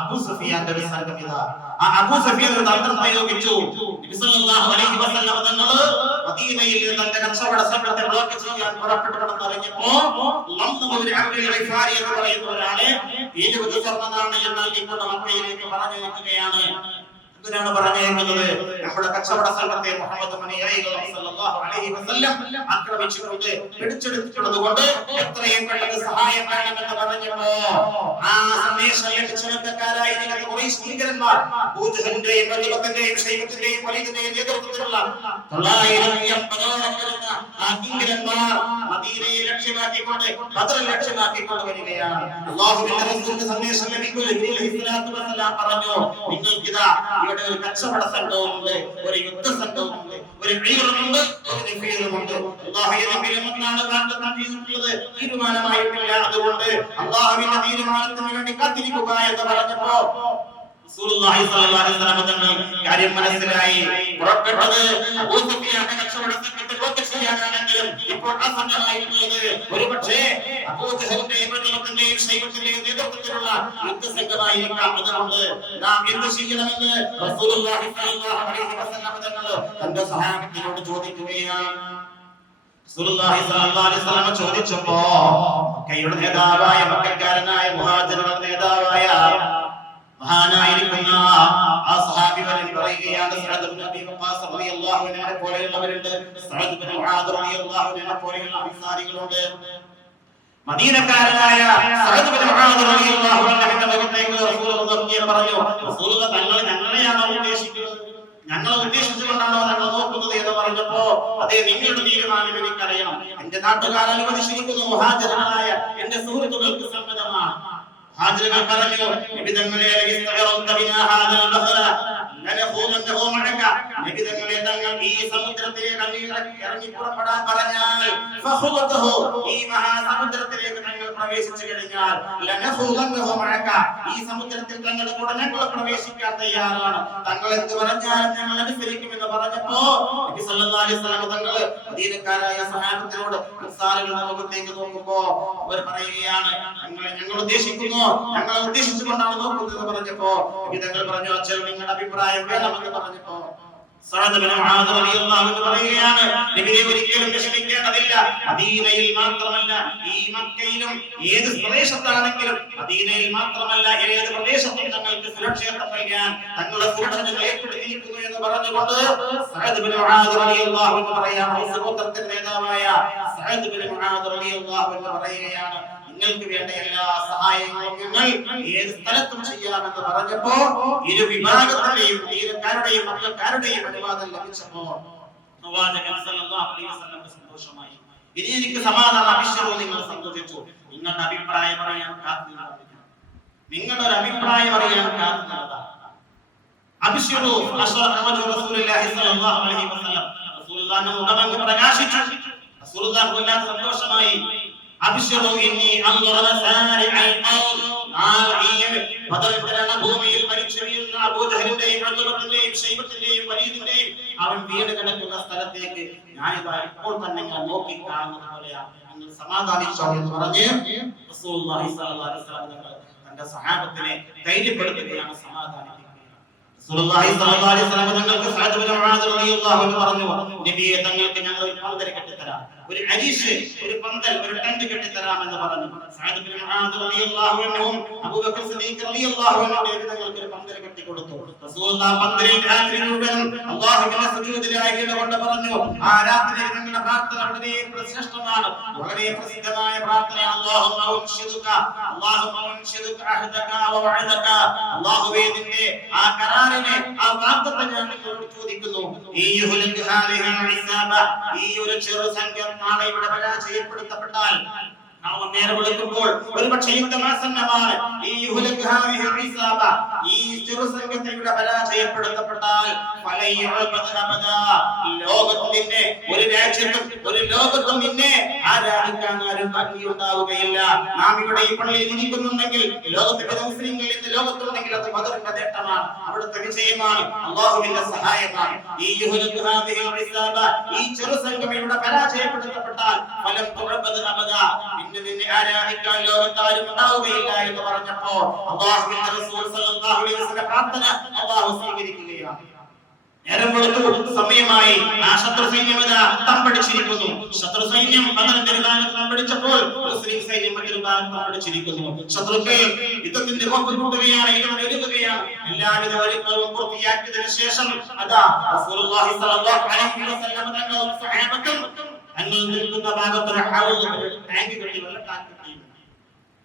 അബൂ സുഫിയാന്റെ ഒരു സംഘം ഇതാ. ആ അബൂ സുഫിയാൻ ഒരു തന്ത്രം പ്രയോഗിച്ചു. നബി സല്ലല്ലാഹു അലൈഹി വസല്ലം തങ്ങൾ മദീനയിൽ തന്റെ കച്ചവട സംഘത്തെ ബ്ലോക്ക് ചെയ്യാൻ പുറപ്പെട്ടുണ്ടെന്ന് അറിഞ്ഞപ്പോ ലംദുൽ അബ്ദുൽ ഗിഫാരി എന്ന് പറയുന്ന ഒരാളെ 70 സ്വർണ്ണ നാണയം നൽകിക്കൊണ്ട് മക്കയിലേക്ക് പറഞ്ഞയക്കുകയാണ്. എന്തിനാണ് പറഞ്ഞേക്കുന്നത്? നമ്മുടെ കച്ചവട സംഘത്തെ മുഹമ്മദ് സല്ലല്ലാഹു അലൈഹി വസല്ലം ആക്രമിച്ചുകൊണ്ട് പിടിച്ചെടുത്തിട്ടുള്ളത് കൊണ്ട് എത്രയും പെട്ടെന്ന് സഹായം വേണമെന്ന് പറഞ്ഞപ്പോ ആ സന്ദേശം ലഭിച്ച മക്കക്കാരായിരിക്കുന്ന ഖുറൈശ് ഭീകരന്മാർ ബൂജഹലിന്റെയും വൽബത്തിന്റെയും ശൈബത്തിന്റെയും വലീദിന്റെയും നേതൃത്വത്തിലുള്ള 980 വരുന്ന ആ ഭീകരന്മാർ മദീനയെ ലക്ഷ്യമാക്കിക്കൊണ്ട് ബദർ ലക്ഷ്യമാക്കിക്കൊണ്ട് വരികയാണ്. അല്ലാഹുവിന്റെ റസൂലിന്റെ സന്ദേശം ലഭിക്കുന്ന ജിബ്രീൽ അലൈഹിസ്സലാത്തു വസ്സലാം പറഞ്ഞു, നിങ്ങൾക്കിതാ ഒരു കച്ചവട സംഘവുമുണ്ട്, ഒരു യുദ്ധ സംഘവുമുണ്ട്, ഒരു വീറുമുണ്ട്, ഒരു നിഫീറുമുണ്ട്. തീരുമാനമായിട്ടില്ല, അതുകൊണ്ട് അല്ലാഹുവിന്റെ തീരുമാനത്തിന് വേണ്ടി കാത്തിരിക്കുക എന്ന് പറഞ്ഞപ്പോ റസൂലുള്ളാഹി സ്വല്ലല്ലാഹു അലൈഹി വസല്ലം തങ്ങൾ കാര്യം മനസ്സിലായി. പുറപ്പെട്ടത് അബൂ സുഫിയാന്റെ കച്ചവട സംഘത്തെ ബ്ലോക്ക് ചെയ്യാനാണെങ്കിലും ഇപ്പോൾ ആസന്നമായിട്ടുള്ളത് ഒരുപക്ഷേ അബൂ ജഹലിന്റെയും വൽബത്തിന്റെയും ശൈബത്തിന്റെയും നേതൃത്വത്തിലുള്ള യുദ്ധസംഘമായിരിക്കാം. അതുകൊണ്ട് നാം എന്ത് ചെയ്യണമെന്ന് റസൂലുള്ളാഹി സ്വല്ലല്ലാഹു അലൈഹി വസല്ലം തങ്ങൾ തന്റെ സഹാബത്തിനോട് ചോദിക്കുകയാണ്. റസൂലുള്ളാഹി സ്വല്ലല്ലാഹു അലൈഹി വസല്ലം ചോദിച്ചപ്പോ മക്കയുടെ നേതാവായ, മക്കക്കാരനായ മുഹാജിറുകളുടെ നേതാവായ മഹാനായിരിക്കുന്ന ആ സഹാബി പറയുകയാണ്, സഅദ് ഇബ്നു അബീ വഖാസ് റളിയല്ലാഹു അൻഹു പോലെയുള്ളവരുണ്ട്, സഅദ് ഇബ്നു മുആദ് റളിയല്ലാഹു അൻഹു പോലെയുള്ള അൻസാരികളുണ്ട്. മദീനക്കാരനായ സഅദ് ഇബ്നു മുആദ് റളിയല്ലാഹു അൻഹുവിന്റെ മുഖത്തേക്ക് റസൂലുള്ളാഹി പറഞ്ഞു, റസൂലുള്ളാഹി തങ്ങൾ ഞങ്ങളെയാണോ ഉദ്ദേശിക്കുന്നത്? ഞങ്ങളെ ഉദ്ദേശിച്ചുകൊണ്ടാണോ ഞങ്ങൾ നോക്കുന്നത് എന്ന് പറഞ്ഞപ്പോ അതേ നിങ്ങളുടെ തീരുമാനം എനിക്കറിയണം. എന്റെ നാട്ടുകാർ അനുവദിച്ചിരിക്കുന്നു, മുഹാജിറുകളായ എന്റെ സുഹൃത്തുക്കൾക്ക് സമ്മതമാണ്. മുഹാജിറുകൾ പറഞ്ഞു, നബിതങ്ങളെ നബിതങ്ങളെ തങ്ങൾ ഈ സമുദ്രത്തിലേക്ക് ഇറങ്ങി പുറപ്പെടാൻ പറഞ്ഞാൽ ഈ മഹാസമുദ്രത്തിലേക്ക് തങ്ങൾ പ്രവേശിച്ചു കഴിഞ്ഞാൽ ഈ സമുദ്രത്തിൽ തങ്ങളുടെ കൂടെ ഞങ്ങൾ പ്രവേശിക്കാൻ തയ്യാറാണ്, തങ്ങൾ എന്ത് പറഞ്ഞാലും ഞങ്ങൾ അനുസരിക്കുമെന്ന് പറഞ്ഞപ്പോ നബി സല്ലല്ലാഹു അലൈഹി വസല്ലം തങ്ങൾ മദീനക്കാരായ സഹാബത്തിനോട് അൻസാറുകളുടെ മുഖത്തേക്ക് നോക്കുമ്പോ അവർ പറയുകയാണ്, ഞങ്ങൾ ഉദ്ദേശിക്കുന്നു, ഞങ്ങൾ ഉദ്ദേശിച്ചുകൊണ്ടാണ് നോക്കുന്നത് എന്ന് പറഞ്ഞപ്പോ നബി തങ്ങൾ പറഞ്ഞു, അച്ഛൻ നിങ്ങളുടെ അഭിപ്രായം വേണമെന്ന് പറഞ്ഞപ്പോ സഅദ് ബിൻ മുആദ് റളിയല്ലാഹു അൻഹു പറയുകയാണ്, നബിയെ ഒരിക്കലും വിഷമിക്കേണ്ടതില്ല. മദീനയിൽ മാത്രമല്ല ഈ മക്കയിലും ഏത് പ്രദേശത്താണെങ്കിലും, മദീനയിൽ മാത്രമല്ല ഏത് പ്രദേശത്തും തങ്ങൾക്ക് സുരക്ഷിതത്വം നൽകാൻ തങ്ങളുടെ സുരക്ഷ ഏർപ്പെടുത്തിയിരിക്കുന്നു എന്ന് പറഞ്ഞുകൊണ്ട് സഅദ് ബിൻ മുആദ് റളിയല്ലാഹു അൻഹു പറയുകയാണ്, സുഹൃത്തിന്റെ നേതാവായ സഅദ് ബിൻ മുആദ് റളിയല്ലാഹു അൻഹു പറയുകയാണ്, നിങ്ങൾക്ക് വേണ്ട എല്ലാ സഹായങ്ങളും ഞങ്ങൾ ഏത് സ്ഥലത്തും ചെയ്യാമെന്ന് പറഞ്ഞപ്പോ ഇരു വിഭാഗത്തിന്റെയും തീരക്കാരുടെയും മക്കളക്കാരുടെയും അനുവാദം ലഭിച്ചപ്പോ പ്രവാചകൻ സല്ലല്ലാഹു അലൈഹി വസല്ലം സന്തോഷമായി. ഇനി എനിക്ക് സമാധാനം, അഭിഷേകവും നിങ്ങൾ സന്തോഷിച്ചു. നിങ്ങളുടെ അഭിപ്രായം അറിയാൻ കാത്തിരുന്നു, നിങ്ങളുടെ ഒരു അഭിപ്രായം അറിയാൻ കാത്തിരുന്നതാ. അഭിഷേകു റസൂലുള്ളാഹി സല്ലല്ലാഹു അലൈഹി വസല്ലം റസൂലുള്ളാഹിന്റെ മുഖം പ്രകാശിച്ചു. റസൂലുള്ളാഹി വല്ലാത്ത സന്തോഷമായി. അബ്ശിറു ഇന്നി അൻദുറ സാരിഅൽ ഖൗം ബദറിന്റെ ഭൂമിയിൽ മരിച്ചു വീഴുന്ന അബൂജഹലിന്റെയും ഉത്ബത്തിന്റെയും ശൈബത്തിന്റെയും വലീദിന്റെയും അവൻ വീട് കിടക്കുന്ന സ്ഥലത്തേക്ക് ഞാനിതാ ഇപ്പോൾ തന്നെ ഞാൻ നോക്കി കാണുന്നത് പോലെയാണ്, നിങ്ങൾ സമാധാനിച്ചോ എന്ന് പറഞ്ഞ് റസൂലുള്ളാഹി സ്വല്ലല്ലാഹു അലൈഹി വസല്ലം തന്റെ സഹാബത്തിനെ ധൈര്യപ്പെടുത്തുകയാണ്, സമാധാനിപ്പിക്കുകയാണ്. റസൂലുള്ളാഹി സ്വല്ലല്ലാഹു അലൈഹി വസല്ലം തങ്ങൾക്ക് സഅദ് ബിൻ മുആദ് റളിയല്ലാഹു അൻഹു പറഞ്ഞു, നബിയെ തങ്ങൾക്ക് ഞങ്ങൾ ഒരു പന്തൽ കെട്ടിത്തരാം, ഒരു അരീഷ്, ഒരു പന്തൽ, ഒരു ടെന്റ് കെട്ടിത്തരാമെന്ന് പറഞ്ഞു. സഅദ് ബിൻ മുആദ് റളിയല്ലാഹു അൻഹു അബൂബക്കർ സിദ്ദീഖ് റളിയല്ലാഹു അൻഹു തങ്ങൾക്ക് ഒരു പന്തൽ കെട്ടിക്കൊടുത്തു. റസൂലുള്ളാഹി പന്തലിൽ രാത്രി മുഴുവൻ അല്ലാഹുവിന്റെ സുജൂദിലായി കൊണ്ട് പറഞ്ഞു, ആ രാത്രി ഞങ്ങളുടെ പ്രാർത്ഥന വളരെ ശ്രേഷ്ഠമാണ്, വളരെ പ്രസിദ്ധമായ പ്രാർത്ഥനയാണ്. അല്ലാഹുമ്മ ഉൻഷിദുക അല്ലാഹുമ്മ ഉൻഷിദുക അഹദക വ വഅദക, അല്ലാഹുവേ നിന്റെ ആ കരാറിനെ, ആ വാഗ്ദത്തം ഞാൻ നിങ്ങളോട് ചോദിക്കുന്നു. ഈ യുഹ്ലിക ഹാദിഹി ഇസാബ, ഈ ഒരു ചെറു സംഘം നാളെ ഇവിടെ പരാജയപ്പെടുത്തപ്പെട്ടാൽ, നാളെ നേരം വെളുക്കുമ്പോൾ ഒരുപക്ഷേ യുദ്ധമാസന്നമാണ്, ഈ യുഹ്ലിക ഹാദിഹി ഇസാബ, ഈ ചെറു സംഘത്തെ ഇവിടെ പരാജയപ്പെടുത്തപ്പെട്ടാൽ ലോകത്തിന്റെ ഒരു രാജ്യത്തും ഒരു ലോകത്തും നിന്നെ ആരാധിക്കാൻ ആരും ബാക്കിയുണ്ടാവുകയില്ല. നാം ഇവിടെ ഈ പള്ളിയിൽ ഇരിക്കുന്നുണ്ടെങ്കിൽ ലോകത്തിന്റെ മുസ്ലിങ്ങൾ ഇന്ന് ലോകത്തുണ്ടെങ്കിൽ അത് ബദറിന്റെ നേട്ടമാണ്, അവിടുത്തെ വിജയമാണ്, അല്ലാഹുവിന്റെ സഹായമാണ്. ഈ യുഹ്ലിക ഹാദിഹി ഇസാബ, ഈ ചെറു സംഘം ഇവിടെ പരാജയപ്പെടുത്തപ്പെട്ടാൽ ഫലം തുഅബദ അബദ, പിന്നെ നിന്നെ ആരാധിക്കാൻ ലോകത്താരും ഉണ്ടാവുകയില്ല എന്ന് പറഞ്ഞപ്പോ അല്ലാഹുവിന്റെ റസൂൽ സല്ലല്ലാഹു അലൈഹി വസല്ലം പ്രാർത്ഥന അല്ലാഹു സ്വീകരിക്കുകയാണ്. നേരം വെളുത്തു, സമയമായി. ആ ശത്രു സൈന്യം തമ്പടിച്ചിരിക്കുന്നു. ശത്രു സൈന്യം ബദറിന്റെ വിധാനത്ത് തമ്പടിച്ചപ്പോൾ മുസ്ലിം സൈന്യം മറ്റൊരു ഭാഗത്ത് തമ്പടിച്ചിരിക്കുന്നു. ശത്രുക്കൾ യുദ്ധത്തിന്റെ കോപ്പ് കൂട്ടുകയാണ്, എഴുതുകയാണ്. എല്ലാവിധ ഒരുക്കവും പൂർത്തിയാക്കിയതിനു ശേഷം അതാ റസൂലുള്ളാഹി സ്വല്ലല്ലാഹു അലൈഹി വസല്ലം തങ്ങളും സ്വഹാബത്തും അങ്ങൾ നിൽക്കുന്ന ഭാഗത്തൊരു ടാങ്ക് കെട്ടി വെള്ളം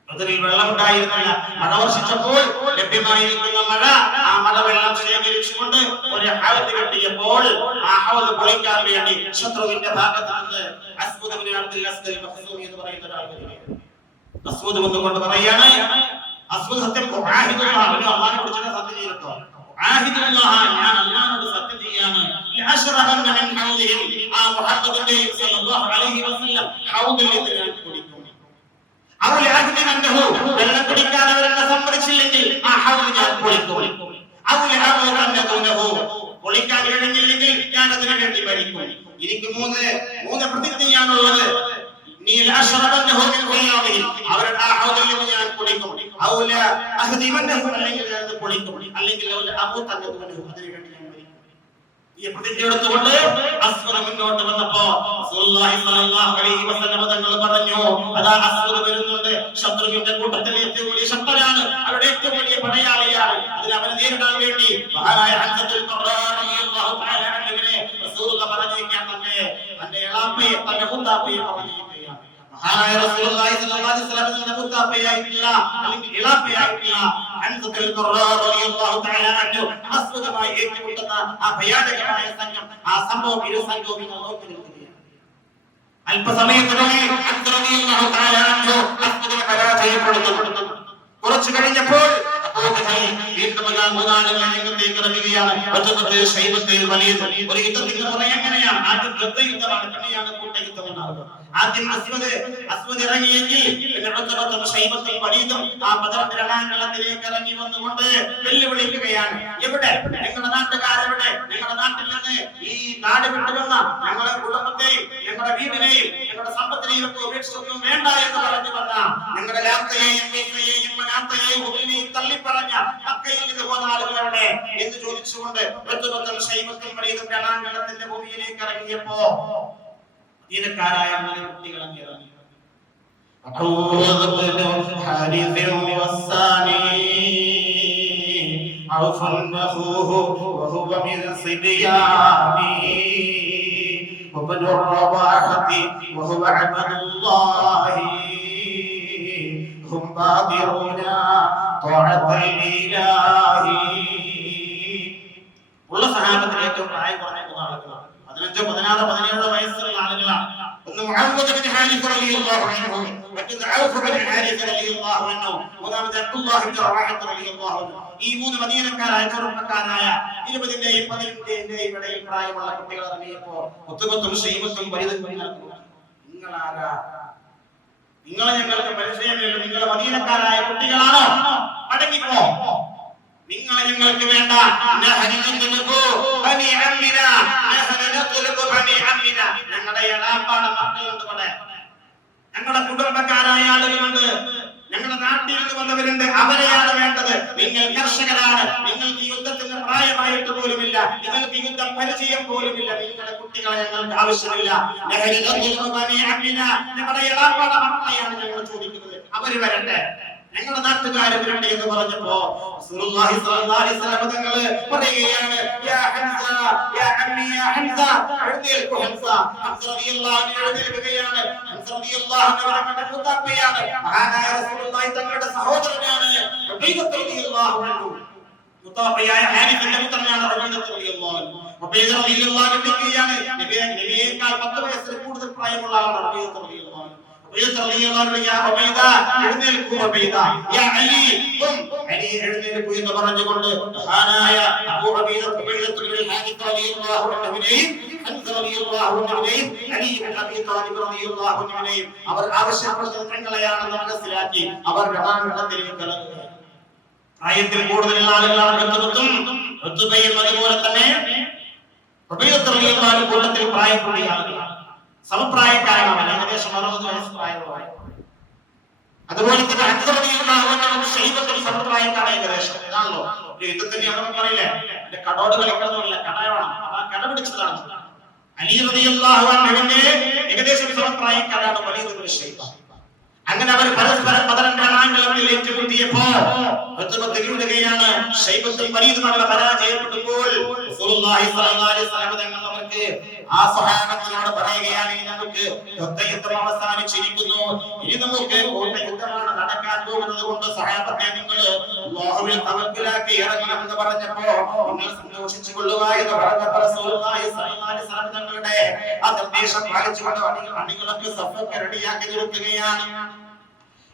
അതിൽ വെള്ളം ഉണ്ടായിരുന്നില്ല. മഴ വർഷിച്ചപ്പോൾ ലഭ്യമായിരിക്കുന്ന മഴ, ആ മഴവെള്ളം ശേഖരിച്ചുകൊണ്ട് ഒരു ഹൗദ് കെട്ടിയപ്പോൾ ആ ഹൗദ് പൊളിക്കാൻ വേണ്ടി ശത്രുവിന്റെ ഭാഗത്ത് നിന്ന് അസ്വദ് ഇബ്നു അബ്ദുൽ അസ്ദൽ മഖ്സൂമി എന്ന് പറയുന്ന ഒരാൾ വരികയാണ്. അസ്വദ് വന്നുകൊണ്ട് പറയാണ്, അസ്വദ് സത്യം അല്ലാഹുവിനോട് സത്യം ചെയ്തിട്ടോ, ഞാൻ അല്ലാഹുവോട് സത്യം ചെയ്യാണ്, ലഅശ്റബന്ന മിൻ ഹൗദിഹിം, ആ മുഹമ്മദിന്റെ സല്ലല്ലാഹു അലൈഹി വസല്ലം ഹൗദിൽ നിന്ന് ഞാൻ കുടിക്കും. വെള്ളം കുടിക്കാൻ അവരെന്നെ സമ്മതിച്ചില്ലെങ്കിൽ ആ ഹൗദ് ഞാൻ പൊളിക്കും. പൊളിക്കാൻ കഴിഞ്ഞില്ലെങ്കിൽ ഞാൻ അതിനു വേണ്ടി മരിക്കും. എനിക്ക് മൂന്ന് പ്രതിജ്ഞയാണുള്ളത്. അവരുടെ ആ ഹൗദിൽ നിന്ന് ഞാൻ കുടിക്കും, അല്ലെങ്കിൽ അത് പൊളിക്കും, അല്ലെങ്കിൽ അതിനു വേണ്ടി ഞാൻ മരിക്കും. ഈ പ്രതിജ്ഞ എടുത്തുകൊണ്ട് അസ്വദ് മുന്നോട്ട് വന്നപ്പോ റസൂലുള്ളാഹി സ്വല്ലല്ലാഹു അലൈഹി വസല്ലം തങ്ങൾ പറഞ്ഞു, അതാ അസ്വദ് വരുന്നുണ്ട്, ശത്രുവിന്റെ കൂട്ടത്തിൽ ഏറ്റവും വലിയ ശക്തനാണ്, അവരുടെ ഏറ്റവും വലിയ പടയാളിയാണ്. അതിന് അവനെ നേരിടാൻ വേണ്ടി മഹാനായ ഹംസത്തുൽ ഖുർആൻ റളിയല്ലാഹു തആല അൻഹുവിനെ റസൂലുള്ളാഹി പറഞ്ഞേക്കാൻ തന്റെ ഇളാപ്പയെ, തന്റെ മുത്താപ്പയെ പറഞ്ഞേക്കുകയാണ്. മഹാനായ റസൂലുള്ളാഹി സ്വല്ലല്ലാഹു അലൈഹി വസല്ലം മുത്താപ്പയായിട്ടില്ല, അല്ലെങ്കിൽ ഇളാപ്പയായിട്ടില്ല, അൻസത്തുൽ ഖുർആൻ റളിയല്ലാഹു തആല അൻഹു അസ്വദമായി ഏറ്റുമുട്ടുന്ന ആ ഭയാനകമായ സംഘം, ആ സംഭവം ഇരു സംഘവും നോക്കി നിൽക്കുകയാണ്. അല്പസമയത്തിനുള്ളിൽ അൻസർ റളിയല്ലാഹു തആല അൻഹു അസ്വദിനെ പരാജയപ്പെടുത്തുന്നു. കുറച്ചു കഴിഞ്ഞപ്പോൾ വീണ്ടും മൂന്നാളുകൾ രംഗത്തേക്ക് ഇറങ്ങുകയാണ്. ഒരു യുദ്ധത്തിന് പറയാൻ എങ്ങനെയാണ്? ആദ്യം യുദ്ധമാണ്, പിന്നെയാണ് കൂട്ടയുദ്ധം ഉണ്ടാവുക. ആദ്യം അസ്വദ് ഇറങ്ങിയെങ്കിൽ ആ ബദറിന്റെ രണാങ്കണത്തിലേക്ക് ഇറങ്ങി വന്നുകൊണ്ട് വെല്ലുവിളിക്കുകയാണ്. എവിടെ? ഞങ്ങളുടെ നാട്ടുകാരെവിടെ? ഞങ്ങളുടെ നാട്ടിൽ നിന്ന് ഈ നാട് വിട്ടുവന്ന ഞങ്ങളുടെ കുടുംബത്തെയും ഞങ്ങളുടെ വീടിനെയും ഞങ്ങളുടെ സമ്പത്തിനെയും ഒക്കെ ഉപേക്ഷിച്ചൊന്നും വേണ്ട എന്ന് പറഞ്ഞു വന്ന ഞങ്ങളുടെ ലാത്തയെയും മനാത്തയെയും തള്ളിപ്പറഞ്ഞ മക്കയിൽ നിന്ന് പോന്ന ആളുകളെവിടെ എന്ന് ചോദിച്ചുകൊണ്ട് രണാങ്കണത്തിന്റെ ഭൂമിയിലേക്ക് ഇറങ്ങിയപ്പോ ദീനക്കാരായ കുട്ടികൾ ഇറങ്ങി. وابن الرواحة وهو عبد الله هم بادرون طاعة الإله. ഉള്ള സഹാബത്തിൽ ഏറ്റവും പ്രായം കുറഞ്ഞ ആളുകളാണ്. 15, 16, 17 വയസ്സുള്ള ആളുകളാണ്. ഒന്ന് മുഹമ്മദ് ബിൻ ഹാരിസ റളിയല്ലാഹു അൻഹു, മറ്റൊന്ന് ഔഫ് ബിൻ ഹാരിസ റളിയല്ലാഹു അൻഹു, മൂന്നാമത് അബ്ദുല്ലാഹ് ബിൻ റവാഹ റളിയല്ലാഹു അൻഹു. ഈ മൂന്ന് മദീനക്കാരായ ചെറുപ്പക്കാരായ 20ന്റെയും 18ന്റെയും ഇടയിൽ പ്രായമുള്ള കുട്ടികൾ ഇറങ്ങിയപ്പോ ഒത്തുകൊത്തും ശൈബത്തും പരിതും നിങ്ങളാരാ? നിങ്ങളെ ഞങ്ങൾക്ക് പരിചയമില്ല. നിങ്ങൾ മദീനക്കാരായ കുട്ടികളാണോ? അടങ്ങിപ്പോ. നിങ്ങളെ ഞങ്ങൾക്ക് വേണ്ട. ഞങ്ങളുടെ എളാപ്പാട മക്കളുണ്ട്, ഞങ്ങളുടെ കുടുംബക്കാരായ ആളുകളുണ്ട്, ഞങ്ങളുടെ നാട്ടിൽ നിന്ന് വന്നവരുണ്ട്, അവരെയാണ് വേണ്ടത്. നിങ്ങൾ കർഷകരാണ്, നിങ്ങൾക്ക് യുദ്ധത്തിന് പ്രായമായിട്ട് പോലുമില്ല, നിങ്ങൾക്ക് യുദ്ധം പരിചയം പോലുമില്ല, നിങ്ങളുടെ കുട്ടികളെ ഞങ്ങൾക്ക് ആവശ്യമില്ല. ഞങ്ങളുടെ എളാപ്പാട മക്കളെയാണ് ഞങ്ങൾ ചോദിക്കുന്നത്, അവര് വരട്ടെ, ഞങ്ങളുടെ നാട്ടുകാർ വരട്ടെ എന്ന് പറഞ്ഞപ്പോ റസൂലുള്ളാഹി സ്വല്ലല്ലാഹു അലൈഹി വസല്ലം തങ്ങൾ പറയുകയാണ്, യാ ഹംസ യാ അമ്മി യാ ഹംസ, എഴുന്നേൽക്കൂ ഹംസ. ഹംസ റളിയല്ലാഹു അൻഹു എഴുന്നേൽക്കുകയാണ്. ഹംസ റളിയല്ലാഹു അൻഹു അവരുടെ മുത്താപ്പയാണ്, മഹാനായ റസൂലുള്ളാഹി തങ്ങളുടെ സഹോദരനാണ് ഉബൈദ റളിയല്ലാഹു അൻഹു. മുത്താപ്പയായ ഹാരിസന്റെ പുത്രനാണ് ഉബൈദ റളിയല്ലാഹു അൻഹു. ഉബൈദ റളിയല്ലാഹു അൻഹു വിളിക്കുകയാണ്, നബിയേക്കാൾ 10 വയസ്സിൽ കൂടുതൽ പ്രായമുള്ള ആളാണ് ഉബൈദ റളിയല്ലാഹു അൻഹു. പറഞ്ഞുകൊണ്ട് അവർ ആവശ്യപ്പെടുന്നത് തങ്ങളെയാണെന്ന് മനസ്സിലാക്കി അവർ രണാങ്കണത്തിലേക്ക് ഇറങ്ങുക. പ്രായത്തിൽ കൂടുതലുള്ള ആളുകളാണ് അതുപോലെ തന്നെ കൂട്ടത്തിൽ പ്രായം കൂടിയ ആളുകളാണ്, സമപ്രായക്കാരാണ്, ഏകദേശം 60 വയസ്സ് പ്രായമുള്ളവർ. അതുപോലെ തന്നെ സമപ്രായക്കാരാണ് ഏകദേശം. ഇതാണല്ലോ യുദ്ധത്തിന് നമ്മൾ പറയില്ലേ, എന്റെ കടോട് കളിക്കുന്നതല്ല, കടയാണ്, കട പിടിച്ചതാണ്. അലി റളിയല്ലാഹു അൻഹുവിന്റെ ഏകദേശം സമപ്രായക്കാരാണ് വലീദ് ഇബ്നു ശൈബ. അങ്ങനെ അവർ പരസ്പരം പതരണ്ടാളങ്ങളിൽ ഏറ്റുമുട്ടിയപ്പോ വിടുകയാണ്. ശൈബത്തും വലീദും അവരെ പരാജയപ്പെട്ടപ്പോൾ റസൂലുള്ളാഹി സ്വല്ലല്ലാഹു അലൈഹി വസല്ലം തങ്ങൾ അവർക്ക് ആ സ്വഹാബത്തിനോട് പറയുകയാണ്, നമുക്ക് യുദ്ധം അവസാനിച്ചിരിക്കുന്നു, ഇനി നമുക്ക് കൂട്ടയുദ്ധമാണ് നടക്കാൻ പോകുന്നത് കൊണ്ട് സ്വഹാബത്തെ നിങ്ങൾ അല്ലാഹുവിൽ തവക്കുലാക്കി ഇറങ്ങണമെന്ന് പറഞ്ഞപ്പോ നിങ്ങൾ സന്തോഷിച്ചു കൊള്ളുക എന്ന് പറഞ്ഞപ്പോൾ റസൂലുള്ളാഹി സ്വല്ലല്ലാഹു അലൈഹി വസല്ലം തങ്ങളുടെ ആ നിർദ്ദേശം പാലിച്ചുകൊണ്ട് അണികളൊക്കെ സഫൊക്കെ റെഡിയാക്കി നിർത്തുകയാണ്.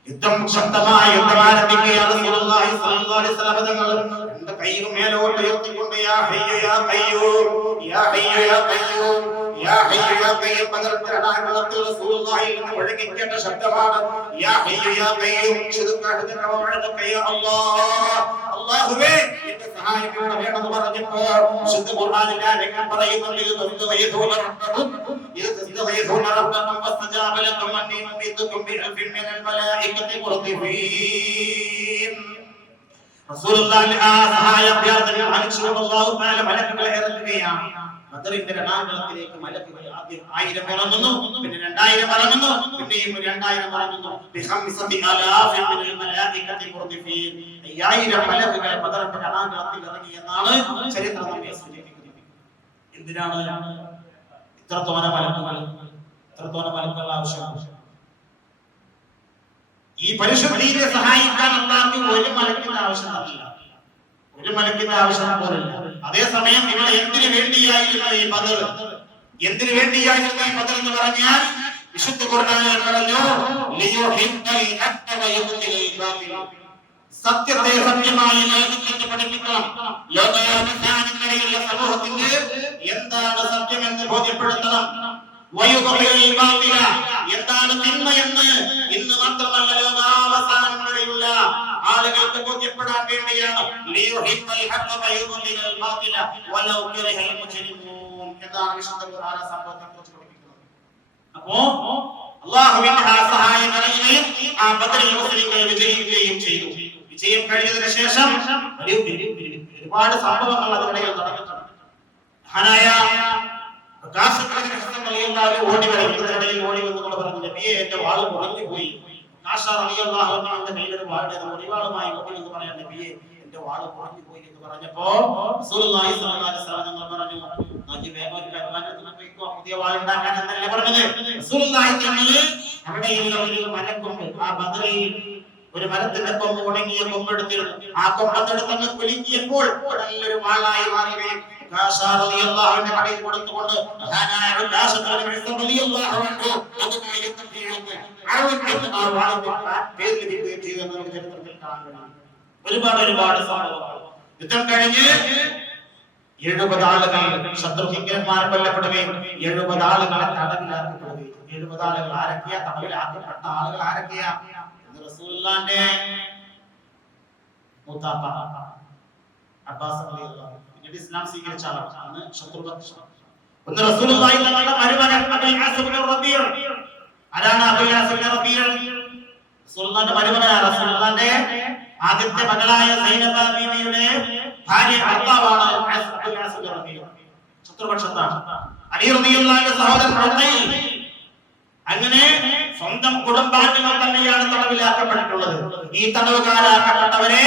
യുദ്ധം ശക്തമായ യുദ്ധം ആരംഭിക്കുകയാണ്. റസൂലുള്ളാഹി സ്വല്ലല്ലാഹു അലൈഹി വസല്ലം തങ്ങൾ രണ്ട് കൈയും മേലോട്ട് ഉയർത്തിക്കൊണ്ട് യാ ഹയ്യു യാ ഖയ്യൂം യാ ഹയ്യു യാ ഖയ്യൂം യാ ഹയ്യു യാ ഖയ്യൂം പദർത്തനാകളത്തിൽ റസൂലുള്ളാഹി നിന്ന് മുഴങ്ങിക്കേട്ട ശബ്ദമാണ് യാ ഹയ്യു യാ ഖയ്യൂം ശുദ്ദഖഹദക വഅദക യാ അല്ലാഹ്. അല്ലാഹുവേ എന്റെ സഹായം വേണമെന്ന് പറഞ്ഞപ്പോൾ ശുദ്ധ ഖുർആനിൽ രംഗം പറയുന്നുണ്ട്, ഇത് തസ്തഗീഥൂന റബ്ബക്കും ഫസ്തജാബ ലക്കും അന്നി മുമീതുക്കും ബിഅൽഫിൻ മിനൽ മലായികതി മുർദിഫീൻ. റസൂലുള്ളാഹി ആ സഹായ അഭ്യർത്ഥന ആവശ്യപ്പെട്ട അല്ലാഹു തആല മലക്കുകളെ ഇറക്കുകയാണ്. ബദറിന്റെ രണാങ്കണത്തിലേക്ക് മലക്കുകൾ ആദ്യം 1000 ഇറങ്ങുന്നു, പിന്നെ 2000 ഇറങ്ങുന്നു, പിന്നെയും 2000 ഇറങ്ങുന്നു. ബിഖംസതി അലാഫിൻ മിനൽ മലായികതി മുർദിഫീൻ. 5000 മലക്കുകൾ ബദറിന്റെ രണാങ്കണത്തിൽ ഇറങ്ങി എന്നാണ് ചരിത്രം നമ്മെ സൂചിപ്പിക്കുന്നത്. എന്തിനാണ് ഇത്രത്തോളം മലക്കുകൾ ആവശ്യമാണ്? ഈ പരിശുദ്ധിയെ സഹായിക്കാൻ അല്ലാതെ ഒരു മലക്കിന്റെ ആവശ്യമില്ല, ഒരു മലക്കിന്റെ ആവശ്യം പോലില്ല. അതേസമയം ഇവിടെ എന്തിനു വേണ്ടിയായിരുന്നു ഈ ബദർ? എന്തിനു വേണ്ടിയായിരുന്നു ഈ ബദർ എന്ന് പറഞ്ഞാൽ വിശുദ്ധ ഖുർആനിൽ പറഞ്ഞു ലിയുഹിബ്ബൽ ഹഖ്ഖ വയുബ്തിൽ ബാതിൽ. സത്യത്തെ സത്യമായി ലോകത്തിന് പഠിപ്പിക്കണം. ലോകാവസാനങ്ങളിലുള്ള സമൂഹത്തിന് എന്താണ് സത്യമെന്ന് ബോധ്യപ്പെടുത്തണം. വയുബ്തിൽ ബാതിൽ, എന്താണ് തിന്മയെന്ന് ഇന്ന് മാത്രമല്ല ലോകാവസാനം വരെയുള്ള ആളുകൾക്ക് ബോധ്യപ്പെടാൻ വേണ്ടിയാണ് ലിയുഹിബ്ബൽ ഹഖ്ഖ വയുബ്തിൽ ബാതിൽ വലൗ കറഹൽ മുജ്രിമൂൻ എന്നാണ് വിശുദ്ധ ഖുർആൻ സംഭവത്തെ കുറിച്ച് പഠിപ്പിക്കുന്നത്. അപ്പോ അല്ലാഹുവിന്റെ സഹായം നൽകുകയും ആ ബദറിൽ മുസ്ലിങ്ങൾ വിജയിക്കുകയും ചെയ്തു. വിജയം കഴിഞ്ഞതിന് ശേഷം ഒരുപാട് സംഭവങ്ങൾ അതിനിടയിൽ നടന്നിട്ടുണ്ട്. മഹാനായ ഓടി വന്നുകൊണ്ട് പറഞ്ഞു, നബിയെ എന്റെ വാള് മുറിഞ്ഞു പോയി. ഒളിവാളുമായി എന്ന് പറയാൻ നബിയെ എന്റെ വാള് കുറഞ്ഞു പോയി എന്ന് പറഞ്ഞപ്പോ റസൂലുള്ളാഹി സ്വല്ലല്ലാഹു അലൈഹി വസല്ലം പറഞ്ഞു, നബി വേഗം ഒരു കരുവാനത്തിന് പോയിക്കോ, പുതിയ വാൾ ഉണ്ടാക്കാൻ എന്നല്ലേ പറഞ്ഞത്. റസൂലുള്ളാഹി തങ്ങള് അവിടെയുള്ള ഒരു മരക്കൊമ്പ്, ആ ബദറിൽ ഒരു മരത്തിന്റെ കൊമ്പ്, ഉണങ്ങിയ കൊമ്പെടുത്തിരുന്നു. ആ കൊമ്പെടുത്ത് അങ്ങ് കുലുക്കിയപ്പോൾ നല്ലൊരു വാളായി മാറുകയും കടയിൽ കൊടുത്തുകൊണ്ട് ഒരുപാട് സംഭവങ്ങൾ. യുദ്ധം കഴിഞ്ഞ് 70 ആളുകൾ ശത്രുകിങ്കരന്മാർ കൊല്ലപ്പെടുകയും 70 ആളുകളെ തടവിലാക്കപ്പെടുകയും. 70 ആളുകൾ ആരൊക്കെയാ? തടവിലാക്കപ്പെട്ട ആളുകൾ ആരൊക്കെയാ? റസൂലുള്ളാഹിന്റെ മൂത്താപ്പ അബ്ബാസ് റളിയല്ലാഹു അൻഹു പിന്നീട് ഇസ്ലാം സ്വീകരിച്ച ആളാണ്. അന്ന് ശത്രുപക്ഷം. ഒന്ന് റസൂലുള്ളാഹി തങ്ങളുടെ മരുമകൻ അബൂൽ ആസ് ഇബ്നു റബീഅ. ആരാണ് അബൂൽ ആസ് ഇബ്നു റബീഅ? റസൂലുള്ളാഹിന്റെ മരുമകനാണ്. റസൂലുള്ളാഹിന്റെ ആദ്യത്തെ മകളായ സൈനബ ബീവിയുടെ ഭാര്യ ഭർത്താവാണ് അബൂൽ ആസ് ഇബ്നു റബീഅ. ശത്രുപക്ഷത്താണ്. അലി റളിയല്ലാഹു അൻഹു സഹോദരൻ ഉഖൈൽ. അങ്ങനെ സ്വന്തം കുടുംബാംഗങ്ങൾ തന്നെയാണ് തടവിലാക്കപ്പെട്ടിട്ടുള്ളത്. ഈ തടവുകാരാക്കപ്പെട്ടവരെ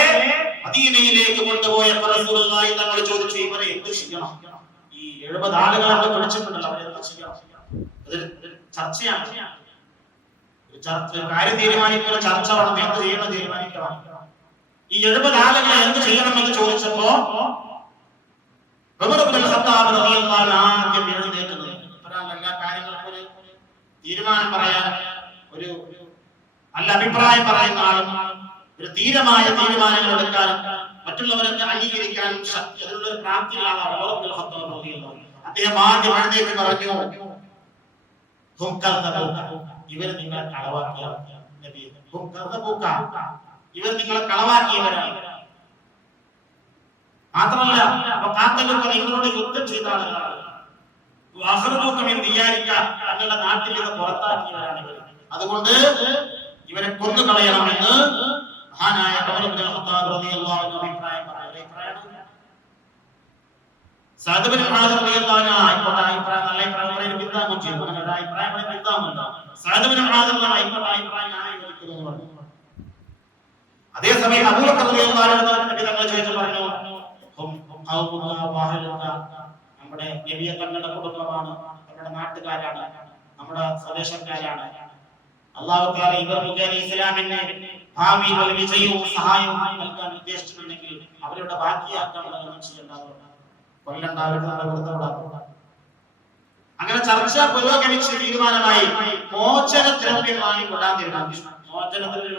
മദീനയിലേക്ക് കൊണ്ടുപോയപ്പോൾ റസൂലുള്ളാഹി തങ്ങൾ ചോദിച്ചു, ഇവരെ എന്ത് ചെയ്യണം? ഈ 70 ആളുകളെ അവിടെ പിടിച്ചിട്ടുണ്ടല്ലോ, അവരെ എന്ത് ചെയ്യണം? അതൊരു ചർച്ചയാണ്. ഒരു കാര്യം തീരുമാനിക്കുന്ന ചർച്ച വേണം. എന്ത് ചെയ്യണം തീരുമാനിക്കണം. ഈ 70 ആളുകളെ എന്ത് ചെയ്യണമെന്ന് ചോദിച്ചപ്പോ ഉമർ ഇബ്നുൽ ഖത്താബ് റളിയല്ലാഹു അൻഹു ആദ്യം എഴുന്നേറ്റത് എല്ലാ കാര്യങ്ങൾക്കും ഒരു തീരുമാനം പറയാൻ, ഒരു നല്ല അഭിപ്രായം പറയുന്ന ആളും ഒരു ധീരമായ തീരുമാനങ്ങൾ എടുക്കാനും മറ്റുള്ളവരെ അംഗീകരിക്കാനും ശക്തി അതിനുള്ള പ്രാപ്തിയുള്ള ആളാണ് ഉമർ ഇബ്നുൽ ഖത്താബ് റളിയല്ലാഹു അൻഹു. അദ്ദേഹം ആദ്യം എഴുന്നേറ്റ് പറഞ്ഞു, ഇവർ നിങ്ങളെ കളവാക്കിയവരാണ്. ഇവർ നിങ്ങളെ കളവാക്കിയവരാണ്. മാത്രമല്ല നിങ്ങളോട് യുദ്ധം ചെയ്ത ആളുകളാണ്. തങ്ങളുടെ നാട്ടിൽ നിന്ന് പുറത്താക്കിയവരാണ് ഇവർ. അതുകൊണ്ട് ഇവരെ കൊന്നു കളയണമെന്ന് മഹാനായ ഉമർ ഇബ്നുൽ ഖത്താബ് റളിയല്ലാഹു അൻഹു അഭിപ്രായം പറഞ്ഞു. സഅദ് ബിൻ മുആദ് റളിയല്ലാഹു അൻഹു ആയിക്കോട്ടെ, അഭിപ്രായം നല്ല അഭിപ്രായം പറയുന്നത് പിന്താങ്ങും ചെയ്തു. അങ്ങനെ ഒരു അഭിപ്രായം പറയുന്നത് പിന്താങ്ങുന്നില്ല. സഅദ് ബിൻ മുആദ് ആയിക്കോട്ടെ, അഭിപ്രായം ഞാൻ യോജിക്കുന്നു എന്ന് പറഞ്ഞു. അതേസമയം അബൂബക്കർ റളിയല്ലാഹു അൻഹു നബി തങ്ങൾ ചോദിച്ചു പറഞ്ഞു, നമ്മുടെ നബിയെ തങ്ങളുടെ കുടുംബമാണ്, നമ്മുടെ നാട്ടുകാരാണ്, നമ്മുടെ സ്വദേശക്കാരാണ്. അല്ലാഹു തആല ഇവർ മുഖേന ഇസ്ലാമിന് ഭാവിയിൽ വിജയവും സഹായവും നൽകാൻ ഉദ്ദേശിച്ചിട്ടുണ്ടെങ്കിൽ അവരുടെ ബാക്കിയാക്കാനുള്ള ചെയ്യേണ്ടതാണ്. അങ്ങനെ ചർച്ച പുരോഗമിച്ച് തീരുമാനമായി മോചനദ്രവ്യമായി വിടാൻ തീരുമാനിച്ചു. മോചനദ്രവ്യം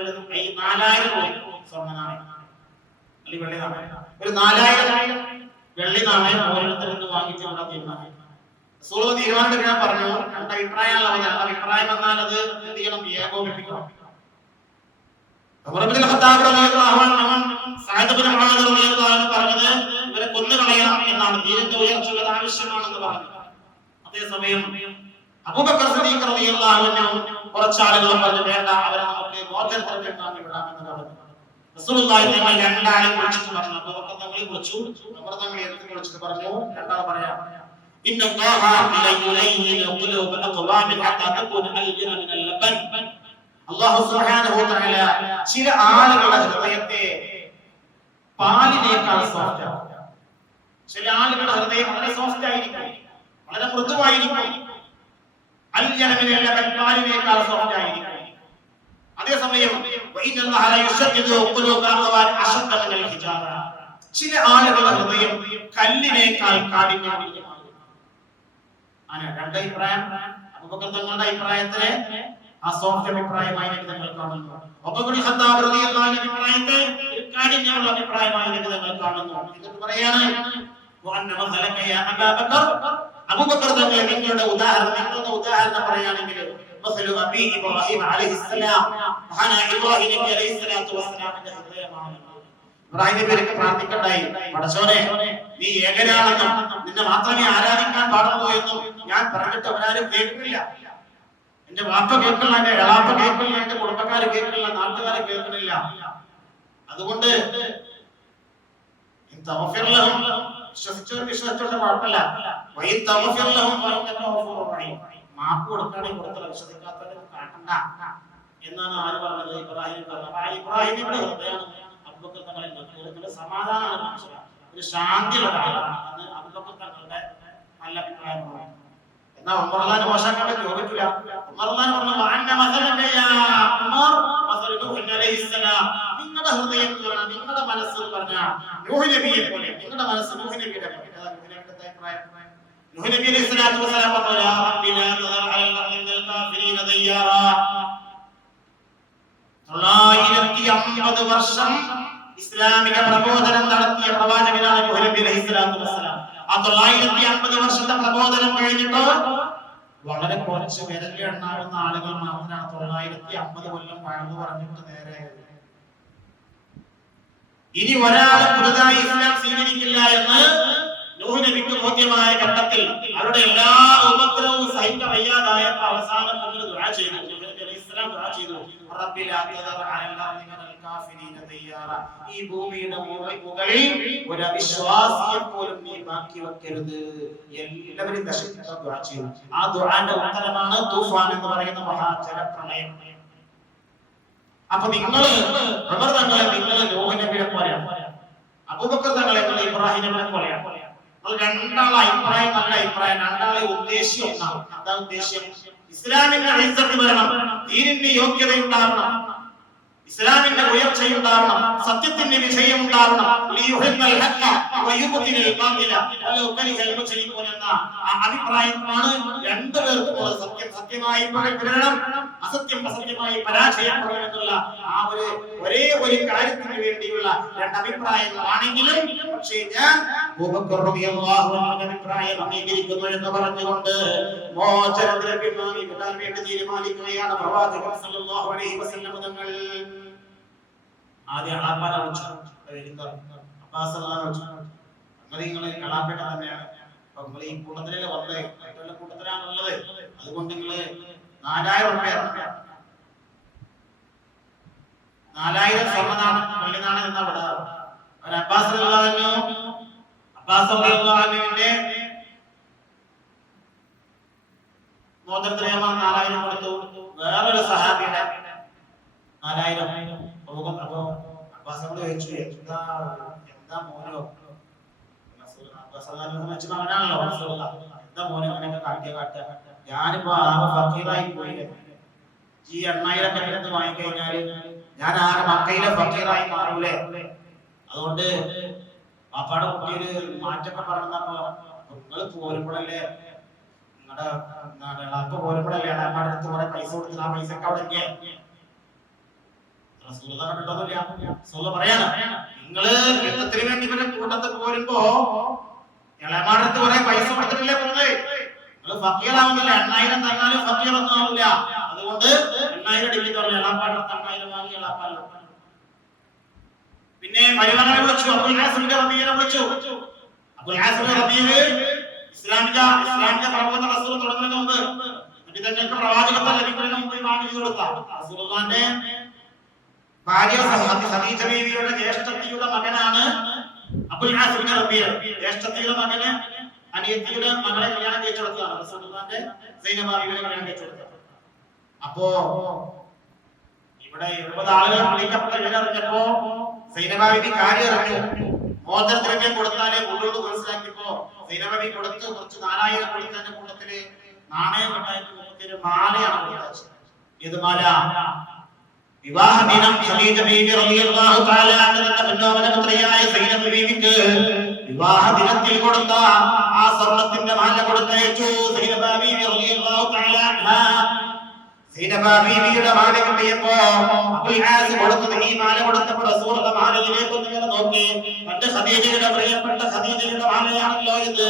4000 സ്വർണ്ണ നാണയം, വെള്ളി നാണയം, ഒരു 4000 വെള്ളി നാണയം ഓരോരുത്തരിൽ നിന്ന് വാങ്ങിച്ചു വിടാൻ തീരുമാനിച്ചു. റസൂൽ തീരുമാനം പറഞ്ഞു, രണ്ട് അഭിപ്രായമാണ്. അഭിപ്രായം എന്നാൽ അത് എന്ത് ചെയ്യണം? ഏകോപിപ്പിക്കണം. പറഞ്ഞത് ഇവരെ കൊന്നുകളയണം എന്നാണ്, ദീനിന്റെ ഉയർച്ചകൾ ആവശ്യമാണെന്ന് പറഞ്ഞു. അതേസമയം അബൂബക്കർ സിദ്ദീഖ് റളിയല്ലാഹു അൻഹു കുറച്ചാളുകൾ പറഞ്ഞു, വേണ്ട, അവരെ നമുക്ക് മോചനദ്രവ്യം വാങ്ങി വിടാമെന്ന് പറഞ്ഞു. റസൂലുള്ളാഹി തങ്ങൾ രണ്ടാളെ വിളിച്ചിട്ട് പറഞ്ഞു, അബൂബക്കർ തങ്ങളെ വിളിച്ചു, ഉമർ തങ്ങളെ വിളിച്ചിട്ട് പറഞ്ഞു, രണ്ടാൾ പറയാം, ഇന്നല്ലാഹ ലയുലയ്യിനു ഖുലൂബ അഖ്വാമിൻ ഹത്താ തകൂന അൽജന മിനൽ ലബൻ. അല്ലാഹു സുബ്ഹാനഹു വ തആല ചില ആളുകളുടെ ഹൃദയത്തെ പാലിനേക്കാൾ സോഫ്റ്റ് ആക്കും. ചില ആളുകളുടെ ഹൃദയം വളരെ സോഫ്റ്റ് ആയിരിക്കും, വളരെ മൃദുവായിരിക്കും. അൽജന മിനൽ ലബൻ, പാലിനേക്കാൾ സോഫ്റ്റ് ആയിരിക്കും. അതേസമയം ചില ആളുകളുടെ ഹൃദയം കല്ലിനേക്കാൾ കാഠിന്യമാണ്. രണ്ട് അഭിപ്രായം. അബൂബക്കർ തങ്ങളുടെ അഭിപ്രായത്തിലെ ആ സോഫ്റ്റ് അഭിപ്രായമായി നിങ്ങൾ കാണുന്നു. അബൂബക്കർ ഖത്താബ് റളിയല്ലാഹു അൻഹു അഭിപ്രായത്തെ കാഠിന്യമുള്ള അഭിപ്രായമായി നിങ്ങൾ കാണുന്നു. എന്നിട്ട് പറയാണ് അബൂബക്കർ തങ്ങൾ നിങ്ങളുടെ ഉദാഹരണം പറയുകയാണെങ്കിൽ ഇബ്രാഹിം നബിയൊക്കെ പ്രാർത്ഥിക്കണ്ടായി, പടച്ചോനെ നീ ഏകനാണെന്നും നിന്നെ മാത്രമേ ആരാധിക്കാൻ പാടുള്ളൂ എന്നും ഞാൻ പറഞ്ഞിട്ട് അവരാരും കേൾക്കില്ല. എന്റെ വാപ്പ കേൾക്കില്ല, എന്റെ എളാപ്പ കേൾക്കില്ല, എന്റെ കുടുംബക്കാര് കേൾക്കില്ല, നാട്ടുകാരെ കേൾക്കുന്നില്ല. അതുകൊണ്ട് വിശ്വസിച്ചോണ്ട് കുഴപ്പമില്ല. മാപ്പ് കൊടുക്കുകയാണെങ്കിൽ കൊടുത്തല്ല, വിശ്വസിക്കാത്തവരെ കാട്ടണ്ട എന്നാണ് ആര് പറഞ്ഞത്? ഇബ്രാഹിം പറഞ്ഞത്. ഇബ്രാഹിമിന്റെ ഹൃദയമാണ് അബൂബക്കർ തങ്ങളെ സമാധാനമാണ്, ഒരു ശാന്തിയുള്ള ആളാണ് അബൂബക്കർ തങ്ങളുടെ നല്ല അഭിപ്രായമാണ്. എന്നാൽ ഉമർ അള്ളാഹു മോശമാക്കാൻ പറ്റില്ല. ഉമർ അള്ളാഹു പറഞ്ഞു നിങ്ങളുടെ ഹൃദയം നിങ്ങളുടെ മനസ്സ് പറഞ്ഞ നൂഹ് നബിയെ പോലെ, നിങ്ങളുടെ മനസ്സ് നൂഹ് നബിയുടെ പോലെ. നൂഹ് നബി അലൈഹി സ്വലാത്തു വസ്സലാം പറഞ്ഞു യാ റബ്ബി ലാ തദർ അലൽ അർളി മിനൽ കാഫിരീന ദയ്യാറ. 950 വർഷം ഇസ്ലാമിക പ്രബോധനം നടത്തിയ പ്രവാചകനാണ് നൂഹ് നബി അലൈഹി സ്വലാത്തു വസ്സലാം. ആ 950 വർഷത്തെ പ്രബോധനം കഴിഞ്ഞിട്ട് വളരെ കുറച്ച് വിരലിലെണ്ണാവുന്ന ആളുകൾ മാത്രമാണ് 950 കൊല്ലം പഴന്നു പറഞ്ഞിട്ട് നേരെ. ഇനി ഒരാൾ പുതുതായി ഇസ്ലാം സ്വീകരിക്കില്ല എന്ന് നൂഹ് നബിക്ക് ബോധ്യമായ ഘട്ടത്തിൽ അവരുടെ എല്ലാ ഉപദ്രവവും സഹിക്കാൻ വയ്യാതായപ്പോൾ അവസാനം മുതൽ ദുആ ചെയ്തു. നൂഹ് നബി അലൈഹി സ്വലാം ദുആ ചെയ്തു, റബ്ബി ലാ തദർ അലൽ അർളി മിനൽ കാഫിരീന ദയ്യാറ. ഈ ഭൂമിയുടെ മുകളിൽ ഒരു അവിശ്വാസിയെ പോലും നീ ബാക്കി വെക്കരുത്, എല്ലാവരും നശിപ്പിക്കാൻ ദുആ ചെയ്തു. ആ ദുആന്റെ ഉത്തരമാണ് തൂഫാൻ എന്ന് പറയുന്ന മഹാജലപ്രളയം. അപ്പൊ നിങ്ങള് ഉമർ തങ്ങളെ നിങ്ങള് നൂഹ് നബിയെ പോലെയാണ്, അബൂബക്കർ തങ്ങളെ ഇബ്രാഹിം നബിയെ പോലെയാണ്. രണ്ടാളെ അഭിപ്രായം നല്ല അഭിപ്രായം, രണ്ടാളെ ഉദ്ദേശ്യം ഒന്നാണ്. എന്താ ഉദ്ദേശ്യം? ഇസ്ലാമിന്റെ ഇസ്സത്ത് വരണം, ദീനിന്റെ യോഗ്യത ഉണ്ടാവണം, ഇസ്ലാമിന്റെ ഉയർച്ചയുണ്ടാവണം, സത്യത്തിന്റെ വിജയം ഉണ്ടാവണം. അഭിപ്രായമാണ് രണ്ടുപേർക്കും. സത്യം സത്യമായി പറയണം, അസത്യം അസത്യമായി പരാജയപ്പെടണം എന്നുള്ള ആ ഒരേ ഒരു കാര്യത്തിന് വേണ്ടിയുള്ള രണ്ട് അഭിപ്രായങ്ങളാണെങ്കിലും പക്ഷേ ഞാൻ അഭിപ്രായം അംഗീകരിക്കുന്നു എന്ന് പറഞ്ഞുകൊണ്ട് മോചനത്തിന് വേണ്ടി തീരുമാനിക്കുകയാണ് പ്രവാചകൻ സല്ലല്ലാഹു അലൈഹി വസല്ലം തങ്ങൾ. ആദ്യം അളാപ്പാനെ വിളിച്ചു, അബ്ബാസ് നിങ്ങൾ കളാപ്പേട്ട തന്നെയാണ്, അപ്പൊ നിങ്ങൾ ഈ കൂട്ടത്തിലല്ലേ വന്നത്, മറ്റുള്ള കൂട്ടത്തിലാണുള്ളത്, അതുകൊണ്ട് നിങ്ങള് 4000 രൂപ 4000 സ്വർണ്ണനാണ് പള്ളിനാണ് എന്നാ വിടാറ്. അബ്ബാസ് അബ്ബാസിന്റെ മോചനത്തിന് 4000 കൊടുത്തു. വേറൊരു സഹാബിയുടെ 4000. അപ്പൊ അബ്ബാസിനോട് ചോദിച്ചു, എന്താ മോനോ അവനാണല്ലോ, എന്താ മോനെ അങ്ങനെയൊക്കെ കാട്ടുക, ഞാനിപ്പോ ഫക്കീറായി പോയില്ലേ, ഈ 8000 വാങ്ങിക്കഴിഞ്ഞാല് ഞാൻ ആകെ മക്കയിലെ ഫക്കീറായി മാറൂലേ, അതുകൊണ്ട് പാപ്പാടെ കുട്ടിയൊരു മാറ്റൊക്കെ പറഞ്ഞപ്പോ നിങ്ങൾ പോരുമ്പോഴല്ലേ, നിങ്ങളുടെ ഇളാപ്പ പോരുമ്പോഴല്ലേ ഇളാപ്പാടെ അടുത്ത് കുറെ പൈസ കൊടുത്ത് ആ പൈസക്ക് അവിടെ പറയാണ്, നിങ്ങള് യുദ്ധത്തിന് വേണ്ടി ഇവരുടെ കൂട്ടത്തിൽ പോരുമ്പോ ഇളമാടത്ത് കുറെ പൈസ കൊടുത്തിട്ടില്ലേ പോകുന്നത്, നിങ്ങൾ ഫക്കീറാവുന്നില്ല, 8000 തന്നാലും ഫക്കീറൊന്നും ആവില്ല, അതുകൊണ്ട് 8000 അടിക്കുന്നു പറഞ്ഞു. ഇളാപ്പാടത്ത് 8000 വാങ്ങി ഇളാപ്പാല. പിന്നെ മരുമകനെ വിളിച്ചു, അബുൽ ഹാസിമിന്റെ റബീനെ വിളിച്ചു. അബുൽ ഹാസിമിന്റെ റബീന് ഇസ്ലാമിക പ്രബോധന റസൂൽ തുടങ്ങുന്നതിന് മുമ്പ് നബി തങ്ങൾക്ക് പ്രവാചകത്വം ലഭിക്കുന്നതിന് മുമ്പ് വാങ്ങി കൊടുത്ത റസൂലുള്ളാഹിന്റെ ഭാര്യ ഖദീജ ബീവിയുടെ ജ്യേഷ്ഠത്തിയുടെ മകനാണ് അബുൽ ഹാസിമിന്റെ റബീ. ജ്യേഷ്ഠത്തിയുടെ മകന് അനിയത്തിയുടെ മകളെ കല്യാണം കഴിച്ചു കൊടുത്തതാണ് റസൂലുള്ളാഹിന്റെ സൈനബ ബീവിയെ കല്യാണം കഴിച്ചു കൊടുത്തത്. അപ്പോ ഇവിടെ 20 ആളുകൾ വിളിക്കപ്പെട്ട വിവരറിഞ്ഞപ്പോ സൈനബ ബീവി കാര്യം അറിഞ്ഞു. മോചനദ്രവ്യം കൊടുത്താലേ ഉള്ളൂ മനസ്സിലാക്കിയപ്പോ സൈനബ ബീവി കൊടുത്ത് കുറച്ച് 4000 കൊടുത്തതിന്റെ കൂട്ടത്തില് നാണയം ഉണ്ടായിട്ട് മാലയാണ് കൊടുത്തത്. ഏത് മാല? വിവാഹ ദിനം ഖദീജ ബീവി റളിയല്ലാഹു തആല അൻഹയുടെ പൊന്നോമനപുത്രിയായ സൈനബ് ബീവിക്ക് വിവാഹ ദിനത്തിൽ കൊടുത്ത ആ സ്വർണത്തിന്റെ മാല കൊടുത്തയച്ചു. സൈനബ് ബീവി റളിയല്ലാഹു തആല അൻഹ സൈനബ് ബീവിയുടെ മാല കിട്ടിയപ്പോ അബുൽ ആസ് കൊടുത്തത് ഈ മാല കൊടുത്തപ്പോൾ റസൂലുള്ളാഹി മാലയിലേക്ക് ഒന്ന് നോക്കി. തന്റെ ഖദീജയുടെ പ്രിയപ്പെട്ട ഖദീജയുടെ മാലയാണല്ലോ ഇത്,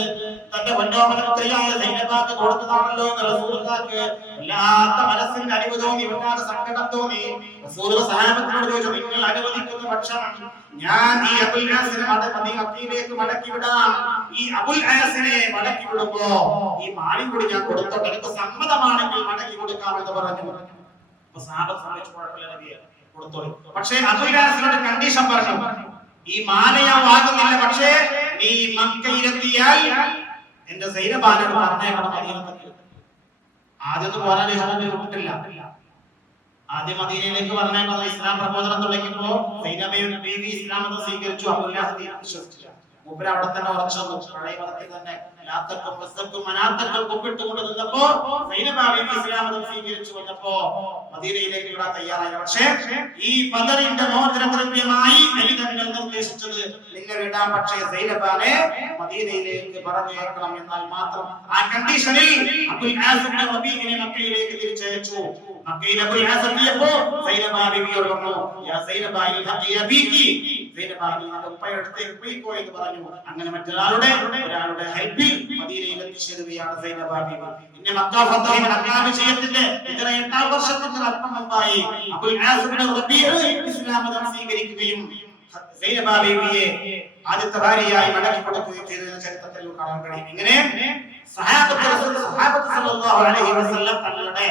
തന്റെ പൊന്നോമനപുത്രിയായ സൈനബാക്ക് കൊടുത്തതാണല്ലോ എന്ന് റസൂലുള്ളാഹിക്ക് വല്ലാത്ത മനസ്സിന്റെ അലിവ് തോന്നി, വല്ലാത്ത സങ്കടം തോന്നി. റസൂലുള്ളാഹി സഹാബത്തിനോട് ചോദിച്ചു, നിങ്ങൾ അനുവദിക്കുന്ന പക്ഷം ഞാൻ ഈ അബുൽ ആസിനെ മദീനയിലേക്ക് മടക്കി വിടാം. ഈ അബുൽ ആസിനെ മടക്കി വിടുമ്പോ ഈ മാലി കൂടി ഞാൻ കൊടുത്തോട്ടെ, എനിക്ക് സമ്മതമാണെങ്കിൽ മടക്കി കൊടുക്കാമെന്ന് പറഞ്ഞു. അപ്പൊ സഹാബത്ത് സമ്മതിച്ചു, കുഴപ്പമില്ല നബിയെ കൊടുത്തോളൂ. പക്ഷേ അബുൽ ആസിനോട് കണ്ടീഷൻ പറഞ്ഞു, ഈ മാല ഞാൻ വാങ്ങുന്നില്ല, പക്ഷേ നീ മക്കയിലെത്തിയാൽ എന്റെ സൈനബാനോട് പറഞ്ഞേക്കണം മദീനത്തേക്ക്. ആദ്യം പോരാൻ വിട്ടിട്ടില്ല. ആദ്യം മദീനയിലേക്ക് പറഞ്ഞേക്കണം. ഇസ്ലാം പ്രബോധനം തുടങ്ങിയപ്പോ സൈനബയും ബീവി ഇസ്ലാം മതം സ്വീകരിച്ചു. അബൂൽ ലഹബ് വിശ്വസിച്ചില്ല. മൂപ്പർ അവിടെ തന്നെ ഉറച്ചു പഴയ മതത്തിൽ തന്നെ കുപ്പിട്ടുകൊണ്ട് നിന്നപ്പോ സൈനബ ബീവി ഇസ്ലാം മതം സ്വീകരിച്ചു വന്നപ്പോ മദീനയിലേക്ക് വിടാൻ തയ്യാറായി. പക്ഷേ ഈ ബദറിന്റെ മോചനദ്രവ്യമായി നബി തങ്ങൾ നിർദ്ദേശിച്ചത് നിങ്ങൾ വിടാൻ, പക്ഷേ സൈനബാനെ മദീനയിലേക്ക് പറഞ്ഞേക്കണം. എന്നാൽ മാത്രം ആ കണ്ടീഷനിൽ അബുൽ ആസ് ഇബ്നു റബീഇനെ മക്കയിലേക്ക് തിരിച്ചയച്ചു. മക്കയിലെ അബുൽ ആസ് എത്തിയപ്പോ സൈനബ ബീവിയോട് പറഞ്ഞു, യാ സൈനബ ഇൽഹഖി അബീകി, സൈനബ നിങ്ങളുടെ ഉപ്പയുടെ അടുത്തേക്ക് പോയിക്കോ എന്ന് പറഞ്ഞു. അങ്ങനെ മറ്റൊരാളുടെ ഹെൽപ്പിൽ മദീനയിൽ എത്തിച്ചേരുകയാണ് സൈനബ ബീവി. പിന്നെ മക്ക ഫതഹിന്റെ മക്ക വിജയത്തിന്റെ 8 വർഷത്തിന് അല്പം മുമ്പായി അബുൽ ആസ് ഇബ്നു റബീഇ ഇസ്ലാം മതം സ്വീകരിക്കുകയും സൈനബ ബീവിയെ ആദ്യത്തെ ഭാര്യയായി മടക്കി കൊടുക്കുകയും ചെയ്തതിന് ചരിത്രത്തിൽ കാണാൻ കഴിയും. ഇങ്ങനെ സഹാബത്ത് സല്ലല്ലാഹു അലൈഹി വസല്ലം തങ്ങളുടെ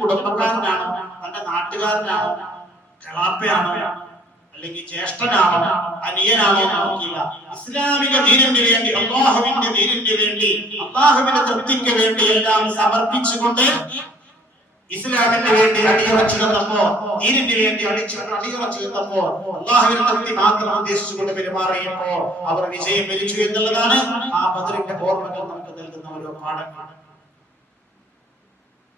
കുടുംബക്കാരനാണോ, തന്റെ നാട്ടുകാരനാണോ, കളാപ്പയാണോ, അല്ലെങ്കിൽ ജ്യേഷ്ഠനാണോ, അനിയനാണോ നോക്കിയില്ല. ഇസ്ലാമിക ദീനിന് വേണ്ടി, അല്ലാഹുവിന്റെ ദീനിന് വേണ്ടി, അല്ലാഹുവിന്റെ തൃപ്തിക്ക് വേണ്ടി എല്ലാം സമർപ്പിച്ചുകൊണ്ട് ഇസ്ലാമിന് വേണ്ടി അടിയുറച്ചു നിന്നപ്പോ, ദീനിന് വേണ്ടി അടിയുറച്ചു നിന്നപ്പോ, അല്ലാഹുവിന്റെ തൃപ്തി മാത്രം ഉദ്ദേശിച്ചുകൊണ്ട് പെരുമാറിയപ്പോ അവർ വിജയം വരിച്ചു എന്നുള്ളതാണ് ആ ബദറിന്റെ ഓർമ്മകൾ നമുക്ക് നൽകുന്ന ഒരു പാഠമാണ്.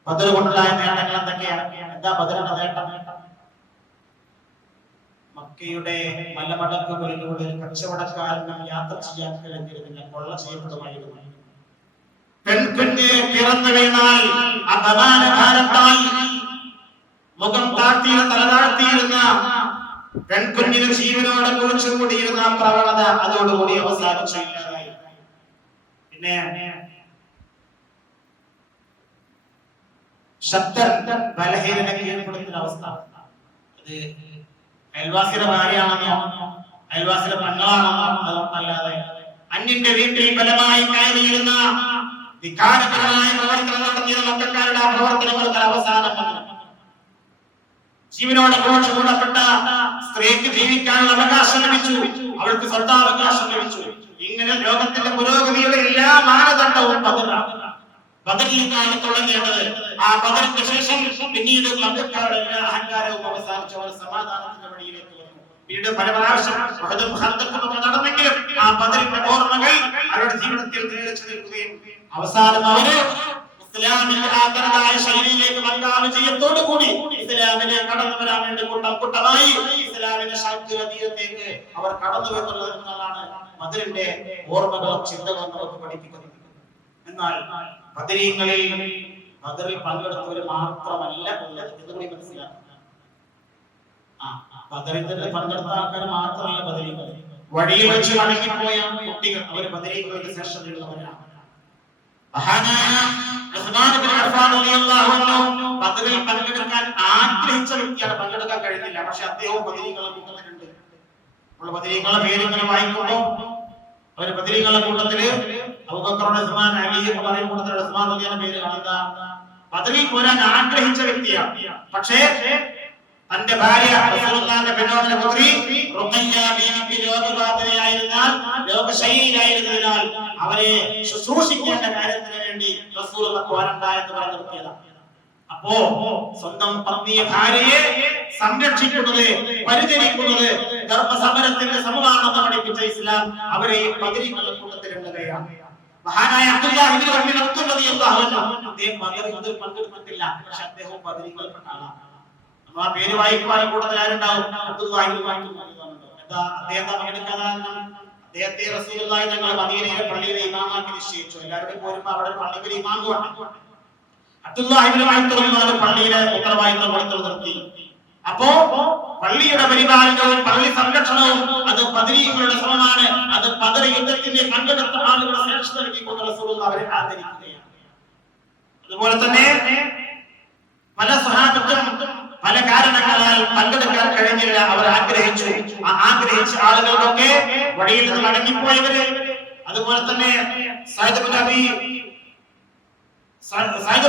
ബദർ കൊണ്ടുണ്ടായ നേട്ടങ്ങൾ എന്തൊക്കെയാണ്? എന്താ ബദറിന്റെ നേട്ടം? മക്കയുടെ മലമടക്കുകളിലൂടെ കച്ചവടക്കാരനും യാത്ര ചെയ്യാൻ കഴിഞ്ഞിരുന്നില്ല, കൊള്ള ചെയ്യപ്പെടുമായിരുന്നു. പെൺകുഞ്ഞ് പിറന്നു വീണാൽ അപമാനഭാരത്താൽ മുഖം താഴ്ത്തിയിരുന്ന, തല താഴ്ത്തിയിരുന്ന പെൺകുഞ്ഞിന് ജീവനോടെ കുഴിച്ചുകൂടിയിരുന്ന ആ പ്രവണത അതോടുകൂടി അവസാനിച്ചില്ലാതായി. പിന്നെ ശക്തൻ ബലഹീനനെ കീഴ്പ്പെടുത്തുന്ന അവസ്ഥ. അത് അയൽവാസിയുടെ ഭാര്യയാണെന്നോ അയൽവാസിയുടെ പെങ്ങളാണെന്നോ അതൊന്നല്ലാതെ അന്യന്റെ വീട്ടിൽ ബലമായി കയറിയിരുന്ന ധിക്കാരപരമായ പ്രവർത്തനം നടത്തിയ മക്കാരുടെ ആ പ്രവർത്തനങ്ങൾക്ക് അവസാനം വന്നു. ജീവനോടെ കൂടപ്പെട്ട സ്ത്രീക്ക് ജീവിക്കാനുള്ള അവകാശം ലഭിച്ചു, അവൾക്ക് സ്വത്താവകാശം ലഭിച്ചു. ഇങ്ങനെ ലോകത്തിന്റെ പുരോഗതിയുടെ എല്ലാ മാനദണ്ഡവും ബദറിൽ നിന്നാണ് തുടങ്ങേണ്ടത്. ആ ബദറിന്റെ ശേഷം പിന്നീട് മക്കക്കാരുടെ എല്ലാ അഹങ്കാരവും അവസാനിച്ചു, അവർ സമാധാനത്തിന്റെ വഴിയിലേക്ക് വന്നു. പിന്നീട് പല പ്രാവശ്യം നടന്നെങ്കിലും ആ ബദറിന്റെ ഓർമ്മകൾ അവരുടെ ജീവിതത്തിൽ നിലച്ചു നിൽക്കുകയും അവസാനം അവര് ഇസ്ലാമിന്റെ ആദരവായ ശൈലിയിലേക്ക് മക്ക വിജയത്തോടു കൂടി ഇസ്ലാമിലേക്ക് കടന്നു വരാൻ വേണ്ടി കൂട്ടമായി ഇസ്ലാമിന്റെ ശാക്തികതയിലേക്ക് അവർ കടന്നു വരുന്നതാണ് ബദറിന്റെ ഓർമ്മകളും ചിന്തകളും നമുക്ക് പഠിപ്പിക്കുന്നത്. എന്നാൽ ബദറിൽ പങ്കെടുത്തവർ മാത്രമല്ല ഉള്ളത് എന്നുകൂടി മനസ്സിലാക്കുക. ബദറിൽ പങ്കെടുത്ത ആൾക്കാർ മാത്രമല്ല ബദരീങ്ങൾ. വഴിയിൽ വെച്ച് മടങ്ങിപ്പോയ കുട്ടികൾ അവർ ബദരീങ്ങൾക്ക് ശേഷം ഉള്ളവരാണ്. ബദറിൽ പങ്കെടുക്കാൻ ആഗ്രഹിച്ച വ്യക്തിയാണ്, പങ്കെടുക്കാൻ കഴിഞ്ഞില്ല. പക്ഷെ അദ്ദേഹവും ബദരീങ്ങളുടെ കൂട്ടത്തിലുണ്ട്. നമ്മൾ ബദരീങ്ങളുടെ പേര് ഇങ്ങനെ വായിക്കുമ്പോ അവർ ബദരീങ്ങളുടെ കൂട്ടത്തില് അബൂബക്കറുടെ ഉസ്മാൻ, അലി എന്ന് പറയുന്ന കൂട്ടത്തിലുള്ള ഉസ്മാൻ റളിയല്ലാഹു പേര് കാണുക. ബദറിൽ പോരാൻ ആഗ്രഹിച്ച വ്യക്തിയാണ്. പക്ഷേ തന്റെ ഭാര്യ റസൂലുള്ളാഹിന്റെ പെണ്ണോമന പുത്രി റുഖയ്യ ബീവി രോഗബാധിതയായിരുന്നാൽ, രോഗശൈലിയായിരുന്നതിനാൽ അവരെ ശുശ്രൂഷിക്കേണ്ട കാര്യത്തിന് വേണ്ടി റസൂലുള്ളാഹി പോരണ്ട എന്ന് പറഞ്ഞു നിർത്തിയതാണ്. അപ്പോ സ്വന്തം പത്നിയെ, ഭാര്യയെ സംരക്ഷിക്കുന്നത്, പരിചരിക്കുന്നത് ധർമ്മസമരത്തിന്റെ സമമാണെന്ന് പഠിപ്പിച്ച ഇസ്ലാം അവരെ ബദരീങ്ങളുടെ കൂട്ടത്തിൽ എണ്ണുകയാണ്. മഹാനായ അബ്ദുല്ലാഹി ഇബ്നു റളിയല്ലാഹു അൻഹു അദ്ദേഹം ബദറിൽ പങ്കെടുത്തിട്ടില്ല, പക്ഷെ അദ്ദേഹം ബദരീകളിൽപ്പെട്ട ആളാണ്. ആ പേര് വായിക്കുവാനും കൂടുതൽ ആരുണ്ടാവും? എന്താ അദ്ദേഹത്തെ പങ്കെടുക്കാൻ? അദ്ദേഹത്തെ റസൂലുള്ളാഹി തങ്ങൾ മദീനയിലെ പള്ളിയിലെ ഇമാമാക്കി നിശ്ചയിച്ചു. എല്ലാവരും പോരുമ്പോ അവിടെ പള്ളിയിൽ ഇമാം വേണം. അബ്ദുല്ലാഹി ഇബ്നു മഅ്തും പള്ളിയിലെ ഉത്തരവാദിത്തം കൊടുത്തു നിർത്തി. അപ്പോ പള്ളിയുടെ പരിപാലനവും പള്ളി സംരക്ഷണവും അത് ബദരീങ്ങളുടെ ശ്രമമാണ്. അത് ബദർ യുദ്ധത്തിന്റെ പങ്കെടുത്ത ആളുകളെ ശ്രേഷ്ഠത നൽകിക്കൊണ്ട് റസൂലുള്ളാഹി അവരെ ആദരിക്കുകയാണ്. അതുപോലെ തന്നെ പല സ്വഹാബത്തും പല കാരണങ്ങളാൽ പങ്കെടുക്കാൻ കഴിഞ്ഞില്ല. അവർ ആഗ്രഹിച്ചു. ആ ആഗ്രഹിച്ച ആളുകൾക്കൊക്കെ വഴിയിൽ നിന്ന് മടങ്ങിപ്പോയവര്, അതുപോലെ തന്നെ സഅദ്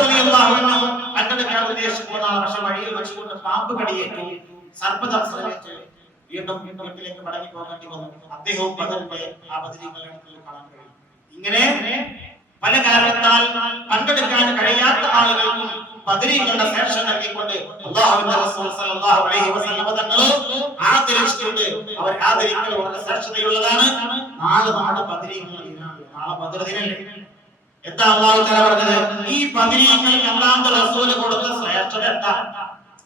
റളിയല്ലാഹു അൻഹു പങ്കെടുക്കാൻ ഉദ്ദേശിക്കുന്നതാണ്. പക്ഷെ വഴിയിൽ വെച്ചുകൊണ്ട് പാമ്പ് കടിയേറ്റു, സർപ്പദംശനമേറ്റ് വീണ്ടും വീട്ടിലേക്ക് മടങ്ങി പോകേണ്ടി വന്നു. അദ്ദേഹവും ബദറിന്റെ ആ ബദരീകളെ കാണാൻ കഴിയും. ഇങ്ങനെ പല കാരണത്താൽ പങ്കെടുക്കാൻ കഴിയാത്ത ആളുകൾക്കും ബദരീകളുടെ ശേഷം നൽകിക്കൊണ്ട് അല്ലാഹുവിന്റെ റസൂൽ സല്ലല്ലാഹു അലൈഹി വസല്ലം തങ്ങൾ ആദരിച്ചിട്ടുണ്ട്. അവർ ആദരിക്കൽ വളരെ ശ്രേഷ്ഠതയുള്ളതാണ്. നാളെ ബദരീകൾ ദിനമാണ്. നാളെ ബദർ ദിനമല്ലേ? എന്താ അല്ലാഹു തആല പറഞ്ഞത്? ഈ ബദരീങ്ങൾക്ക് അല്ലാഹുവിന്റെ റസൂൽ കൊടുത്ത ശ്രേഷ്ഠത എന്താ?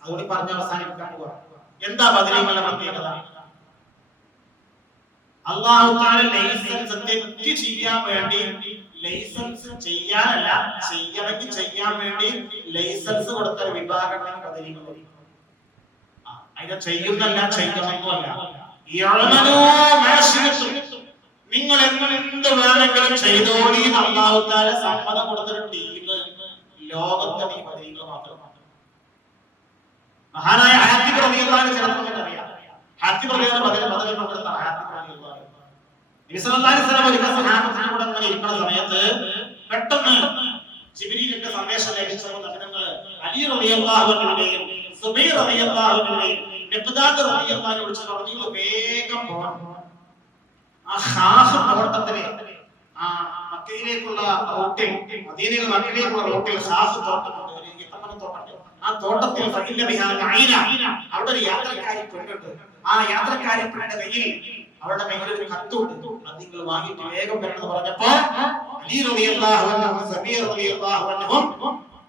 അതുകൂടി പറഞ്ഞ് അവസാനിപ്പിക്കാൻ പോവാ. എന്താ ബദരീകളുടെ പ്രത്യേകത? അല്ലാഹു തആല ലൈസൻസ് തെറ്റ് ചെയ്യാൻ വേണ്ടി, ലൈസൻസ് ചെയ്യാനല്ല, ചെയ്യണമെങ്കിൽ ചെയ്യാൻ വേണ്ടി ലൈസൻസ് കൊടുത്ത ഒരു വിഭാഗമാണ് ബദരീകൾ. അതിനെ ചെയ്യുന്നല്ല, ചെയ്യണമെന്നല്ല. നിങ്ങൾ എന്ത് വേണമെങ്കിലും ചെയ്തോളി അല്ലാഹു തആല സമ്മതം കൊടുത്തൊരു ടീം ലോകത്തെ ഈ ബദരീകൾ മാത്രമാണ്. മഹാനായ ഹാത്തിബ് റളിയല്ലാഹു അൻഹു ചരിത്രത്തിൽ അറിയാം. ഹാത്തിബ് റളിയല്ലാഹു അൻഹു ബദറിൽ പങ്കെടുത്ത ഹാത്തിബ് റളിയല്ലാഹു അൻഹു നബി സല്ലല്ലാഹു അലൈഹി വസല്ലം ഒരു സഹാബത്തിനോട് അങ്ങനെ ഇരിക്കുന്ന സമയത്ത് പെട്ടെന്ന് ജിബ്രീലിന്റെ സന്ദേശം ലഭിച്ചപ്പോൾ നബിതങ്ങൾ അലി റളിയല്ലാഹു അൻഹുവിനെയും സുബൈർ റളിയല്ലാഹു അൻഹുവിനെയും മിഖ്ദാദ് റളിയല്ലാഹു അൻഹു വിളിച്ചു പറഞ്ഞു, വേഗം പോകണം. ആ ഖാസ് തോട്ടത്തിലെ ആ മക്കയിലേക്കുള്ള റൂട്ടിൽ, മദീനയിൽ മക്കയിലേക്കുള്ള റൂട്ടിൽ ഖാസ് തോട്ടമുണ്ട്, ഒരു ഈത്തപ്പന തോട്ടമുണ്ട്. ആ തോട്ടത്തിൽ അവിടെ ഒരു യാത്രക്കാരി പെണ്ണുണ്ട്. ആ യാത്രക്കാരി പെണ്ണിന്റെ കയ്യിൽ, അവരുടെ കയ്യിൽ ഒരു കത്തുണ്ട്. അത് നിങ്ങൾ വാങ്ങിയിട്ട് വേഗം വരണമെന്ന് പറഞ്ഞപ്പോ അലി റളിയല്ലാഹു അൻഹു, സബീർ റളിയല്ലാഹു അൻഹു,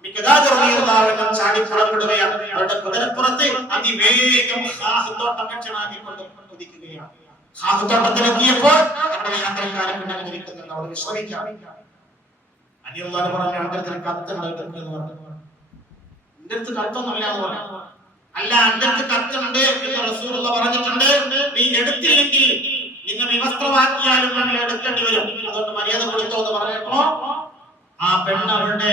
മിഖ്ദാദ് റളിയല്ലാഹു അൻഹു ചാടി പുറപ്പെടുകയാണ്. അവരുടെ കുതിരപ്പുറത്ത് അതിവേഗം ഖാസ് തോട്ടം ലക്ഷ്യമാക്കിക്കൊണ്ട് കുതിക്കുകയാണ്. ഖാസ് തോട്ടത്തിലെത്തിയപ്പോൾ അവരുടെ യാത്രക്കാരൻ പെണ്ണിനെ വിളിക്കുന്നുണ്ട്. അവർ വിശ്രമിക്കാം. അലി റളിയല്ലാഹു അൻഹു പറഞ്ഞു, അന്തരത്തിൽ കത്തുണ്ട് എന്ന് പറഞ്ഞു. എന്റെ അടുത്ത് കത്തൊന്നുമില്ല എന്ന് പറഞ്ഞു. അല്ല, എന്റെ അടുത്ത് കത്തുണ്ട് എന്ന് റസൂലുള്ളാഹി പറഞ്ഞിട്ടുണ്ട്. നീ എടുത്തില്ലെങ്കിൽ നിങ്ങൾ വിവസ്ത്രമാക്കിയാലും നിങ്ങൾ എടുക്കേണ്ടി വരും. അതുകൊണ്ട് മര്യാദ കൊടുത്തോ എന്ന് പറഞ്ഞപ്പോ ആ പെണ്ണ് അവരുടെ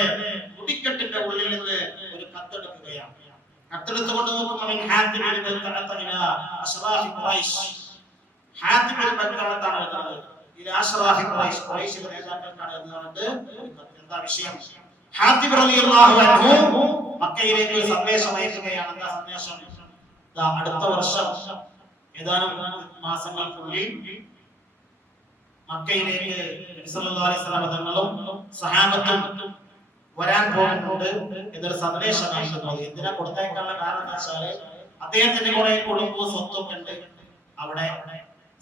മുടിക്കെട്ടിന്റെ ഉള്ളിൽ നിന്ന് ഒരു കത്തെടുക്കുകയാണ്. കത്തെടുത്തുകൊണ്ട് നോക്കുമ്പോൾ എന്താ വിഷയം? ഹാത്തിബ് റളിയല്ലാഹു അൻഹു മക്കയിലേക്ക് സന്ദേശം അയക്കുകയാണ്. എന്താ സന്ദേശം? അടുത്ത വർഷം ഏതാനും മാസങ്ങൾക്കുള്ളിൽ മക്കയിലേക്ക് നബി സല്ലല്ലാഹു അലൈഹി വസല്ലം തങ്ങളും സഹാബത്തും വരാൻ പോകുന്നുണ്ട് എന്നൊരു സന്ദേശം അയക്കുന്നു. എന്തിനാ കൊടുത്തേക്കാനുള്ള കാരണം എന്താ വെച്ചാല് അദ്ദേഹത്തിന്റെ കുറെ കുടുംബവും സ്വത്തും ഉണ്ട്. അവിടെ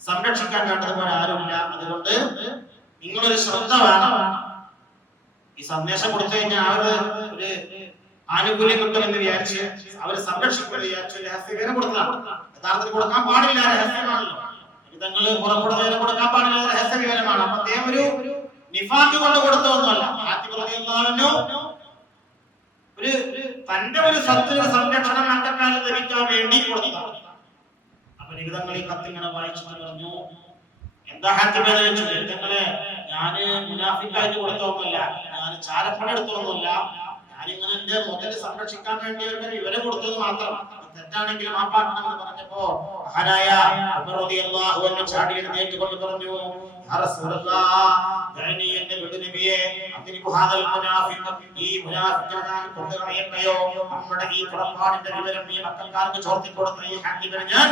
സംരക്ഷിക്കാൻ വേണ്ടതുപോലെ ആരുമില്ല. അതുകൊണ്ട് നിങ്ങളൊരു ശ്രദ്ധ വേണം. ഈ സന്ദേശം കൊടുത്തു കഴിഞ്ഞാൽ അവര് ഒരു ആനുകൂല്യം കിട്ടുമെന്ന് വിചാരിച്ച് അവര് സംരക്ഷിക്കുമെന്ന് വിചാരിച്ചു രഹസ്യവേല കൊടുത്തതാണ്. യഥാർത്ഥത്തിൽ കൊടുക്കാൻ പാടില്ല, രഹസ്യമാണല്ലോ. തങ്ങള് പുറപ്പെടുന്നതിന് കൊടുക്കാൻ പാടില്ല, രഹസ്യവിവരമാണ്. അപ്പൊ അദ്ദേഹം ഒരു നിഫാഖ് കൊണ്ട് കൊടുത്തതൊന്നുമല്ല. ഒരു തന്റെ ഒരു സ്വത്തിന് സംരക്ഷണം അക്കാലത്ത് ലഭിക്കാൻ വേണ്ടി കൊടുത്തതാണ്. അപ്പൊ നിബിതങ്ങൾ ഈ കത്തിങ്ങനെ വായിച്ചു പറഞ്ഞു, എന്താ ഹാത്തിബ് എന്ന് ചോദിച്ചു. നിങ്ങളെ ഞാന് മുനാഫിക്കായിട്ട് കൊടുത്തൊന്നുമല്ല, ഞാൻ ചാരപ്പണി എടുത്തൊന്നുമല്ല, ഞാനിങ്ങനെ എന്റെ മുതൽ സംരക്ഷിക്കാൻ വേണ്ടി ഒരു വിവരം കൊടുത്തത് മാത്രം. തെറ്റാണെങ്കിൽ മാപ്പാക്കണമെന്ന് പറഞ്ഞപ്പോ മഹാനായ ഉമർ റളിയല്ലാഹു അൻഹു ചാടി എഴുന്നേറ്റ് കൊണ്ട് പറഞ്ഞു, യാ റസൂലല്ലാഹ്, ദഅനി എന്നെ വിടു നബിയേ, അദ്രിബു ഹാദൽ മുനാഫിഖ്, ഈ മുനാഫിഖിനെ ഞാൻ കൊന്നുകളയട്ടെയോ? നമ്മുടെ ഈ പുറപ്പാടിന്റെ വിവരം ഈ മക്കൾക്കാർക്ക് ചോർത്തി കൊടുത്ത ഈ ഹാത്തിബിനെ ഞാൻ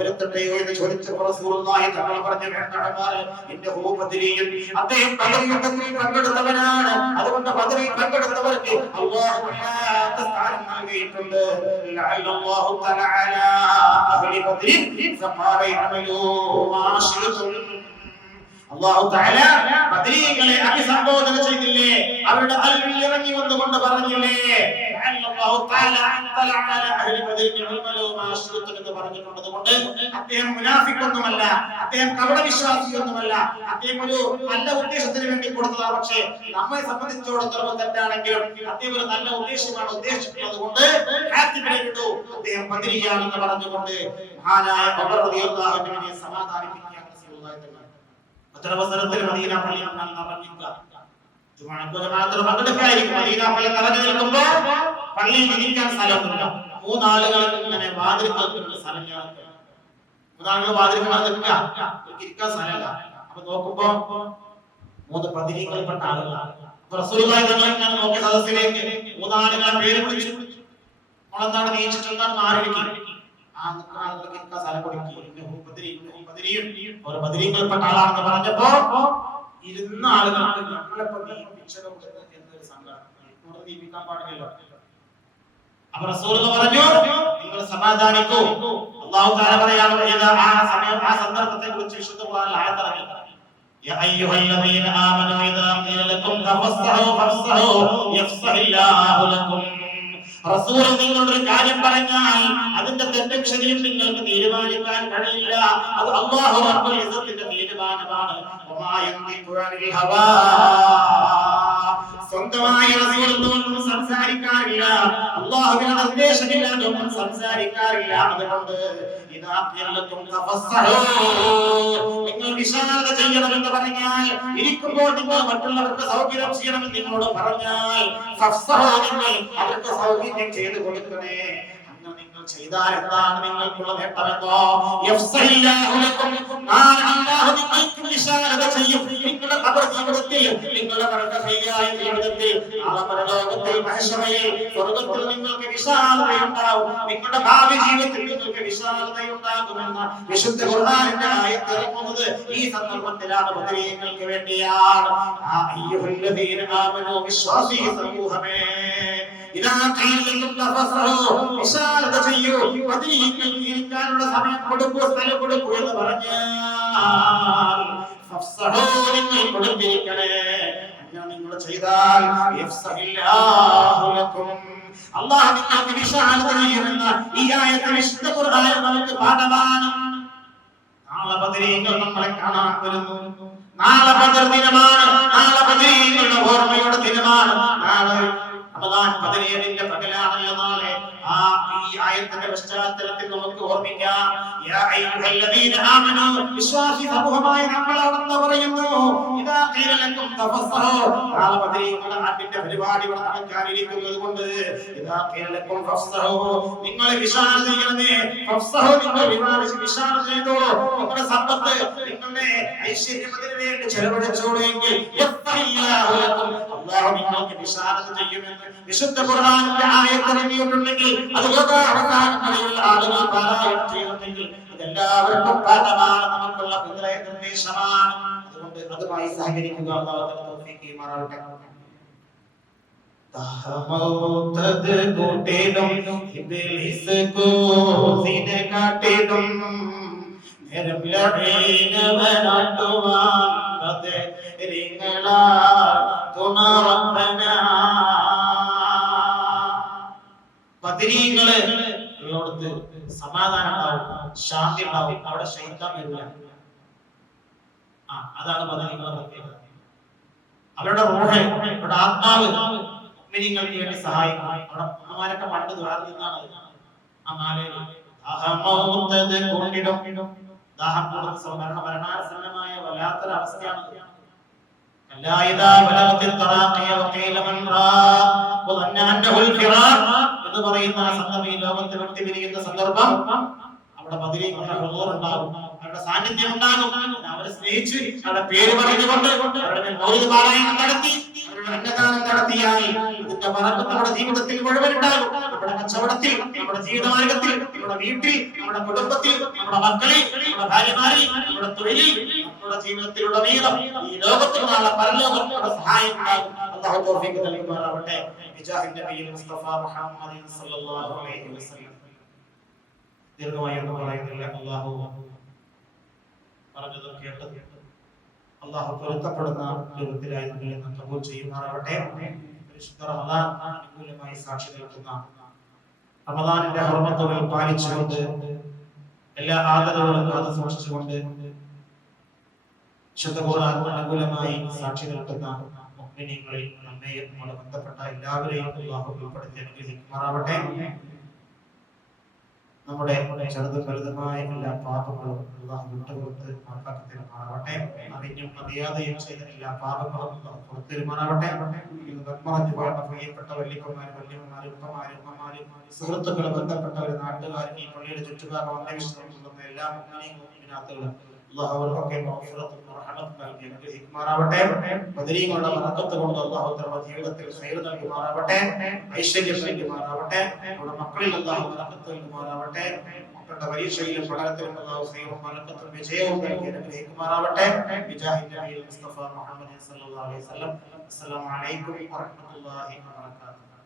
വരുത്തട്ടെയോ എന്ന് ചോദിച്ചപ്പോൾ റസൂലുള്ളാഹി തങ്ങൾ പറഞ്ഞു, വേണ്ട ഉമർ, ഇന്നഹു ബദരിയൻ, അദ്ദേഹം ബദർ യുദ്ധത്തിൽ പങ്കെടുത്തവനാണ്. അതുകൊണ്ട് ബദറിൽ പങ്കെടുത്തവർക്ക് അല്ലാഹു സ്ഥാനം നൽകിയിട്ടുണ്ട്. ലഅല്ലല്ലാഹു തആല അഹ്ലി ബദർ ഫഖാല യഅമലൂ മാ ശിഅതും. അല്ലാഹു തആല ബദരീകളെ അഭിസംബോധന ചെയ്തില്ലേ? അവരുടെ ഖൽബിൽ ഇറങ്ങി വന്നുകൊണ്ട് പറഞ്ഞില്ലേ, അല്ലാഹു തആല അൻതല അല അഹ്ലി ബദരിൻ ഇഅമലു മാ ശിഅ്തും എന്ന് പറഞ്ഞിട്ടുള്ളതുകൊണ്ട് അദ്ദേഹം മുനാഫിക്കൊന്നുമല്ല, അദ്ദേഹം കപട വിശ്വാസിയൊന്നുമല്ല, അദ്ദേഹം ഒരു നല്ല ഉദ്ദേശത്തിന് വേണ്ടി കൊടുത്തതാണ്. പക്ഷേ നമ്മെ സംബന്ധിച്ചിടത്തോളം തെറ്റാണെങ്കിലും അദ്ദേഹം ഒരു നല്ല ഉദ്ദേശമാണ് ഉദ്ദേശിക്കുന്നത് കൊണ്ട് ഹാത്തിബിനെ വിട്ടു, അദ്ദേഹം ബദരിയാണെന്ന് പറഞ്ഞുകൊണ്ട് മഹാനായ ഉമർ റളിയല്ലാഹു അൻഹുവിനെ സമാധാനിപ്പിക്കുകയാണ് റസൂലുള്ളാഹി തആല. മറ്റൊരവസരത്തിൽ മദീന പള്ളിയിൽ നടന്നില്ല, ജുമാഅത്തിന് പങ്കെടുക്കായിരിക്കും. മദീന പള്ളി നിറഞ്ഞു നിൽക്കുമ്പോൾ പള്ളിയിൽ ഇരിക്കാൻ സ്ഥലമില്ല. മൂന്നാളുകൾ ഇങ്ങനെ വാതിൽക്കൽ സ്ഥലമില്ല. മൂന്നാളുകൾ വാതിൽക്കൽ നിൽക്കുക, ഇരിക്കാൻ സ്ഥലമില്ല. അപ്പൊ നോക്കുമ്പോ 3 ബദരീങ്ങളിൽപ്പെട്ട ആളുകളാണ്. റസൂലുള്ളാഹി തആല നോക്കിയ സദസ്സിലേക്ക് മൂന്നാളുകളെ പേര് വിളിച്ചു. നമ്മളെന്താണ് നീച്ചിട്ടെന്താണ് മാറിയിരിക്കും. ആ നിൽക്കുന്ന ആളുകൾക്ക് ഇരിക്കാൻ സ്ഥലം കൊടുക്കുക. ഒരു ബദരീങ്ങളിൽപ്പെട്ട ആളാണെന്ന് പറഞ്ഞപ്പോ ഇരുന്ന ആളുകൾക്ക് ഞങ്ങളിപ്പോ നീപ്പിച്ചതുകൊണ്ട് എന്നൊരു സങ്കടം നീപ്പിക്കാൻ പാടില്ലല്ലോ. അപ്പൊ റസൂലുള്ളാഹി പറഞ്ഞു, നിങ്ങൾ സമാധാനിക്കൂ. അല്ലാഹു തആല പറയാൻ ആ സന്ദർഭത്തെ കുറിച്ച് വിശുദ്ധ ഖുർആനിൽ ആയത്ത് ഇറങ്ങി. യാ അയ്യുഹല്ലദീന ആമനൂ ഇദാ ഖീല ലക്കും തഫസ്സഹൂ ഫഫ്സഹൂ യഫ്സഹില്ലാഹു ലക്കും. റസൂൽ നിങ്ങളോട് ഒരു കാര്യം പറഞ്ഞാൽ അതിന്റെ തെറ്റും ശരിയും നിങ്ങൾക്ക് തീരുമാനിക്കാൻ കഴിയില്ല. അത് അല്ലാഹു റബ്ബുൽ ഇസ്സത്തിന്റെ തീരുമാനമാണ്. സ്വന്തമായി റസൂലൊന്നും സംസാരിക്കാറില്ല, അല്ലാഹുവിന്റെ നിർദ്ദേശമില്ലാതെ ഒന്നും സംസാരിക്കാറില്ല. അതുകൊണ്ട് നിങ്ങൾ വിശാലത ചെയ്യണമെന്ന് പറഞ്ഞാൽ, ഇരിക്കുമ്പോൾ നിങ്ങൾ മറ്റുള്ളവർക്ക് സൗകര്യം ചെയ്യണമെന്ന് നിങ്ങളോട് പറഞ്ഞാൽ നിങ്ങൾ അവർക്ക് സൗകര്യം ചെയ്ത് കൊടുക്കണേ. നിങ്ങൾ ചെയ്താൽ എന്താണ് നിങ്ങൾക്കുള്ള നേട്ടമെന്നോ? നിങ്ങൾക്ക് വിശാലത ചെയ്യും. നിങ്ങളുടെ ഖബർ ജീവിതത്തിൽ, നിങ്ങളുടെ പരലോകത്തിൽ, പരലോകത്തിൽ മഹ്ശറയിൽ സ്വർഗ്ഗത്തിൽ നിങ്ങൾക്ക് വിശാലതയുണ്ടാവും. നിങ്ങളുടെ ഭാവി ജീവിതത്തിൽ നിങ്ങൾക്ക് വിശാലതയുണ്ടാകുമെന്ന് വിശുദ്ധ ഖുർആനിന്റെ ആയത്ത് ഇറങ്ങുന്നത് ഈ സന്ദർഭത്തിലാണ്. ബദരീങ്ങൾക്ക് വേണ്ടിയാണ്. അയ്യുഹല്ലദീന ആമനൂ, വിശ്വാസി സമൂഹമേ, ഇദാ ഖീല ലക്കും തഫസ്സഹൂ, വിശാലത ചെയ്യൂ, ബദരീങ്ങൾക്ക് ഇരിക്കാനുള്ള സമയം കൊടുക്കൂ, സ്ഥലം കൊടുക്കൂ എന്ന് പറഞ്ഞാൽ ഫഫ്സഹൂ, നിങ്ങൾ കൊടുത്തിരിക്കണേ. അങ്ങനെ നിങ്ങൾ ചെയ്താൽ യഫ്സഹില്ലാഹു ലക്കും, അല്ലാഹു നിങ്ങൾക്ക് വിശാലത ചെയ്യുമെന്ന് ഈ ആയത്ത് വിശുദ്ധ ഖുർആനിൽ നമുക്ക് പാഠമാണ്. നാളെ ബദരീങ്ങൾ നമ്മളെ കാണാൻ വരുന്നു. നാളെ ബദർ ദിനമാണ്. നാളെ ബദരീങ്ങളുടെ ഓർമ്മയുടെ ദിനമാണ്. നാളെ റമദാൻ ബദരീന്റെ പകലാണല്ലോ നാളെ. ഈ ആയത്തിന്റെ പശ്ചാത്തലത്തിൽ നമുക്ക് ഓർമ്മിക്കാം. യാ അയ്യുഹല്ലദീന ആമനൂ, വിശ്വാസി സമൂഹമായ നമ്മളാണെന്ന് പറയുന്നു. ഇദാ ഖീല ലക്കും തഫസ്സഹൂ, നാളെ ബദരീങ്ങളുടെ നാട്ടിന്റെ പരിപാടി ഇവിടെ നടക്കാനിരിക്കുന്നത് കൊണ്ട് ഇദാ ഖീല ലക്കും ഫഫ്സഹൂ, നിങ്ങൾ വിശാലത ചെയ്യണമേ. ഫഫ്സഹൂ, നിങ്ങൾ വിശാലത ചെയ്തോളൂ. നിങ്ങളുടെ സമ്പത്ത്, നിങ്ങളുടെ ഐശ്വര്യം അതിനു വേണ്ടി ചെലവഴിച്ചോളെങ്കിൽ യഫ്സഹില്ലാഹു ലക്കും, അല്ലാഹു നിങ്ങൾക്ക് വിശാലത ചെയ്യുമെന്ന് വിശുദ്ധ ഖുർആനിന്റെ ആയത്ത് ഇറങ്ങിയിട്ടുണ്ടെങ്കിൽ, അത് അവസാനങ്ങളിലുള്ള ആളുകൾ പാരായണം ചെയ്യുന്നുണ്ടെങ്കിൽ അതെല്ലാവർക്കും പാഠമാണ്, നമുക്കുള്ള നിർദ്ദേശമാണ്. അതുകൊണ്ട് അതുമായി സഹകരിക്കുക. അല്ലാഹു തൗഫീഖ് ചെയ്യുമാറാവട്ടെ. തഹമൗതദ് കൂട്ടിടും ഇബ്ലീസ് കോസിനെ കാട്ടിടും നേരം ലഈനവനാട്ടുവാൻ ബദരിങ്ങളാ തുണ റബ്ബനാ. ബദരീങ്ങള് ഉള്ളോടത്ത് സമാധാനം ഉണ്ടാവും, ശാന്തി ഉണ്ടാവും, അവിടെ ശൈത്താൻ വരില്ല. അതാണ് ബദരീങ്ങളുടെ പ്രത്യേകത. അവരുടെ റൂഹ്, അവരുടെ ആത്മാവ് മുഅ്മിനീങ്ങൾക്ക് വേണ്ടി സഹായിക്കും. അവിടെ അമ്മമാരൊക്കെ പണ്ട് ദ്വാരത്തിന്നാണ് ആ മാലയിൽ അഹമൗതദ് കൊണ്ടിടും. ദാഹം കൂടുന്ന മരണാസന്നമായ വല്ലാത്തൊരു അവസ്ഥയാണ്. എന്ന് പറയുന്ന സംഗമം ഈ ലോകത്തെ വിട്ടുപിരിയുന്ന സന്ദർഭം അവിടെ ബദരീങ്ങളുടെ ഹുദൂർ ഉണ്ടാകും, അവരുടെ സാന്നിധ്യം ഉണ്ടാകും. അവരെ സ്നേഹിച്ച് അവരുടെ പേര് പറഞ്ഞുകൊണ്ട് അവരുടെ മൗലിദ് പാരായണം നടത്തി, അവരുടെ അന്നദാനം നടത്തിയാൽ ഇതിന്റെ ബറക്കത്ത് നമ്മുടെ ജീവിതത്തിൽ മുഴുവൻ ഉണ്ടാകും. നമ്മുടെ കച്ചവടത്തിൽ, നമ്മുടെ ജീവിതമാർഗത്തിൽ, നമ്മുടെ വീട്ടിൽ, നമ്മുടെ കുടുംബത്തിൽ, നമ്മുടെ മക്കളിൽ, നമ്മുടെ ഭാര്യമാരിൽ, നമ്മുടെ തൊഴിലിൽ, നമ്മുടെ ജീവിതത്തിലുടനീളം ഈ ലോകത്തിൽ നാളെ പരലോകത്തിന്റെ സഹായം ഉണ്ടാകും. അല്ലാഹു തൗഫീഖ് നൽകുമാറാവട്ടെ. ബിജാഹിന്റെ നബി മുസ്തഫ മുഹമ്മദ് സല്ലല്ലാഹു അലൈഹി വസല്ലം. ദീർഘമായി എന്ന് പറയുന്നില്ല. അല്ലാഹു പറഞ്ഞത് കേട്ടത് അല്ലാഹു പൊരുത്തപ്പെടുന്ന രൂപത്തിലായി കബൂൽ ചെയ്യുമാറാവട്ടെ. വിശുദ്ധ റമദാൻ അനുകൂലമായി സാക്ഷി നിൽക്കുന്ന റമദാനിന്റെ ഹുർമത്തുകൾ പാലിച്ചുകൊണ്ട് എല്ലാ ആദരവുകളും കാത്തു സൂക്ഷിച്ചുകൊണ്ട് വിശുദ്ധ ഖുർആൻ അനുകൂലമായി സാക്ഷി നിൽക്കുന്ന മുഅ്മിനീങ്ങളിൽ നമ്മെയും നമ്മുടെ ബന്ധപ്പെട്ട എല്ലാവരെയും അല്ലാഹു ഉൾപ്പെടുത്തി അനുഗ്രഹിക്കുമാറാവട്ടെ. നമ്മുടെ ചെറുതും വലുതുമായ എല്ലാ പാപങ്ങളും അല്ലാഹു വിട്ടുകൊടുത്ത് മാപ്പാക്കി തരുമാറാവട്ടെ. അറിഞ്ഞും അറിയാതെയും ചെയ്ത എല്ലാ പാപങ്ങളും അല്ലാഹു പുറത്തു തരുമാറാവട്ടെ. ഇന്ന് പറഞ്ഞു പോയ പ്രിയപ്പെട്ട വല്യപ്പന്മാരും വല്യമ്മമാരും ഉപ്പമാരും ഉമ്മമാരും സുഹൃത്തുക്കളും ബന്ധപ്പെട്ടവരും നാട്ടുകാരും ഈ പള്ളിയുടെ ചുറ്റുഭാഗം അന്വേഷിച്ചിട്ടുള്ള എല്ലാ മുഅ്മിനീങ്ങളും അല്ലാഹു അവർക്കൊക്കെ മഗ്ഫിറത്തും റഹ്മത്തും നൽകി അനുഗ്രഹിക്കുമാറാവട്ടെ. ബദരീങ്ങളുടെ ബറക്കത്ത് കൊണ്ട് അല്ലാഹു തആല ജീവിതത്തിൽ ഖൈർ നൽകുമാറാവട്ടെ, ഐശ്വര്യം നൽകുമാറാവട്ടെ. നമ്മുടെ മക്കളിൽ അല്ലാഹു ബറക്കത്ത് നൽകുമാറാവട്ടെ. മക്കളുടെ പരീക്ഷയിലും പഠനത്തിലും അല്ലാഹു ഖൈറും ബറക്കത്തും വിജയവും നൽകി അനുഗ്രഹിക്കുമാറാവട്ടെ. ബിജാഹി നബിയിൽ മുസ്തഫ മുഹമ്മദ് സല്ലല്ലാഹു അലൈഹി വസല്ലം. അസ്സലാമു അലൈക്കും വറഹ്മത്തുള്ളാഹി വബറകാതുഹു.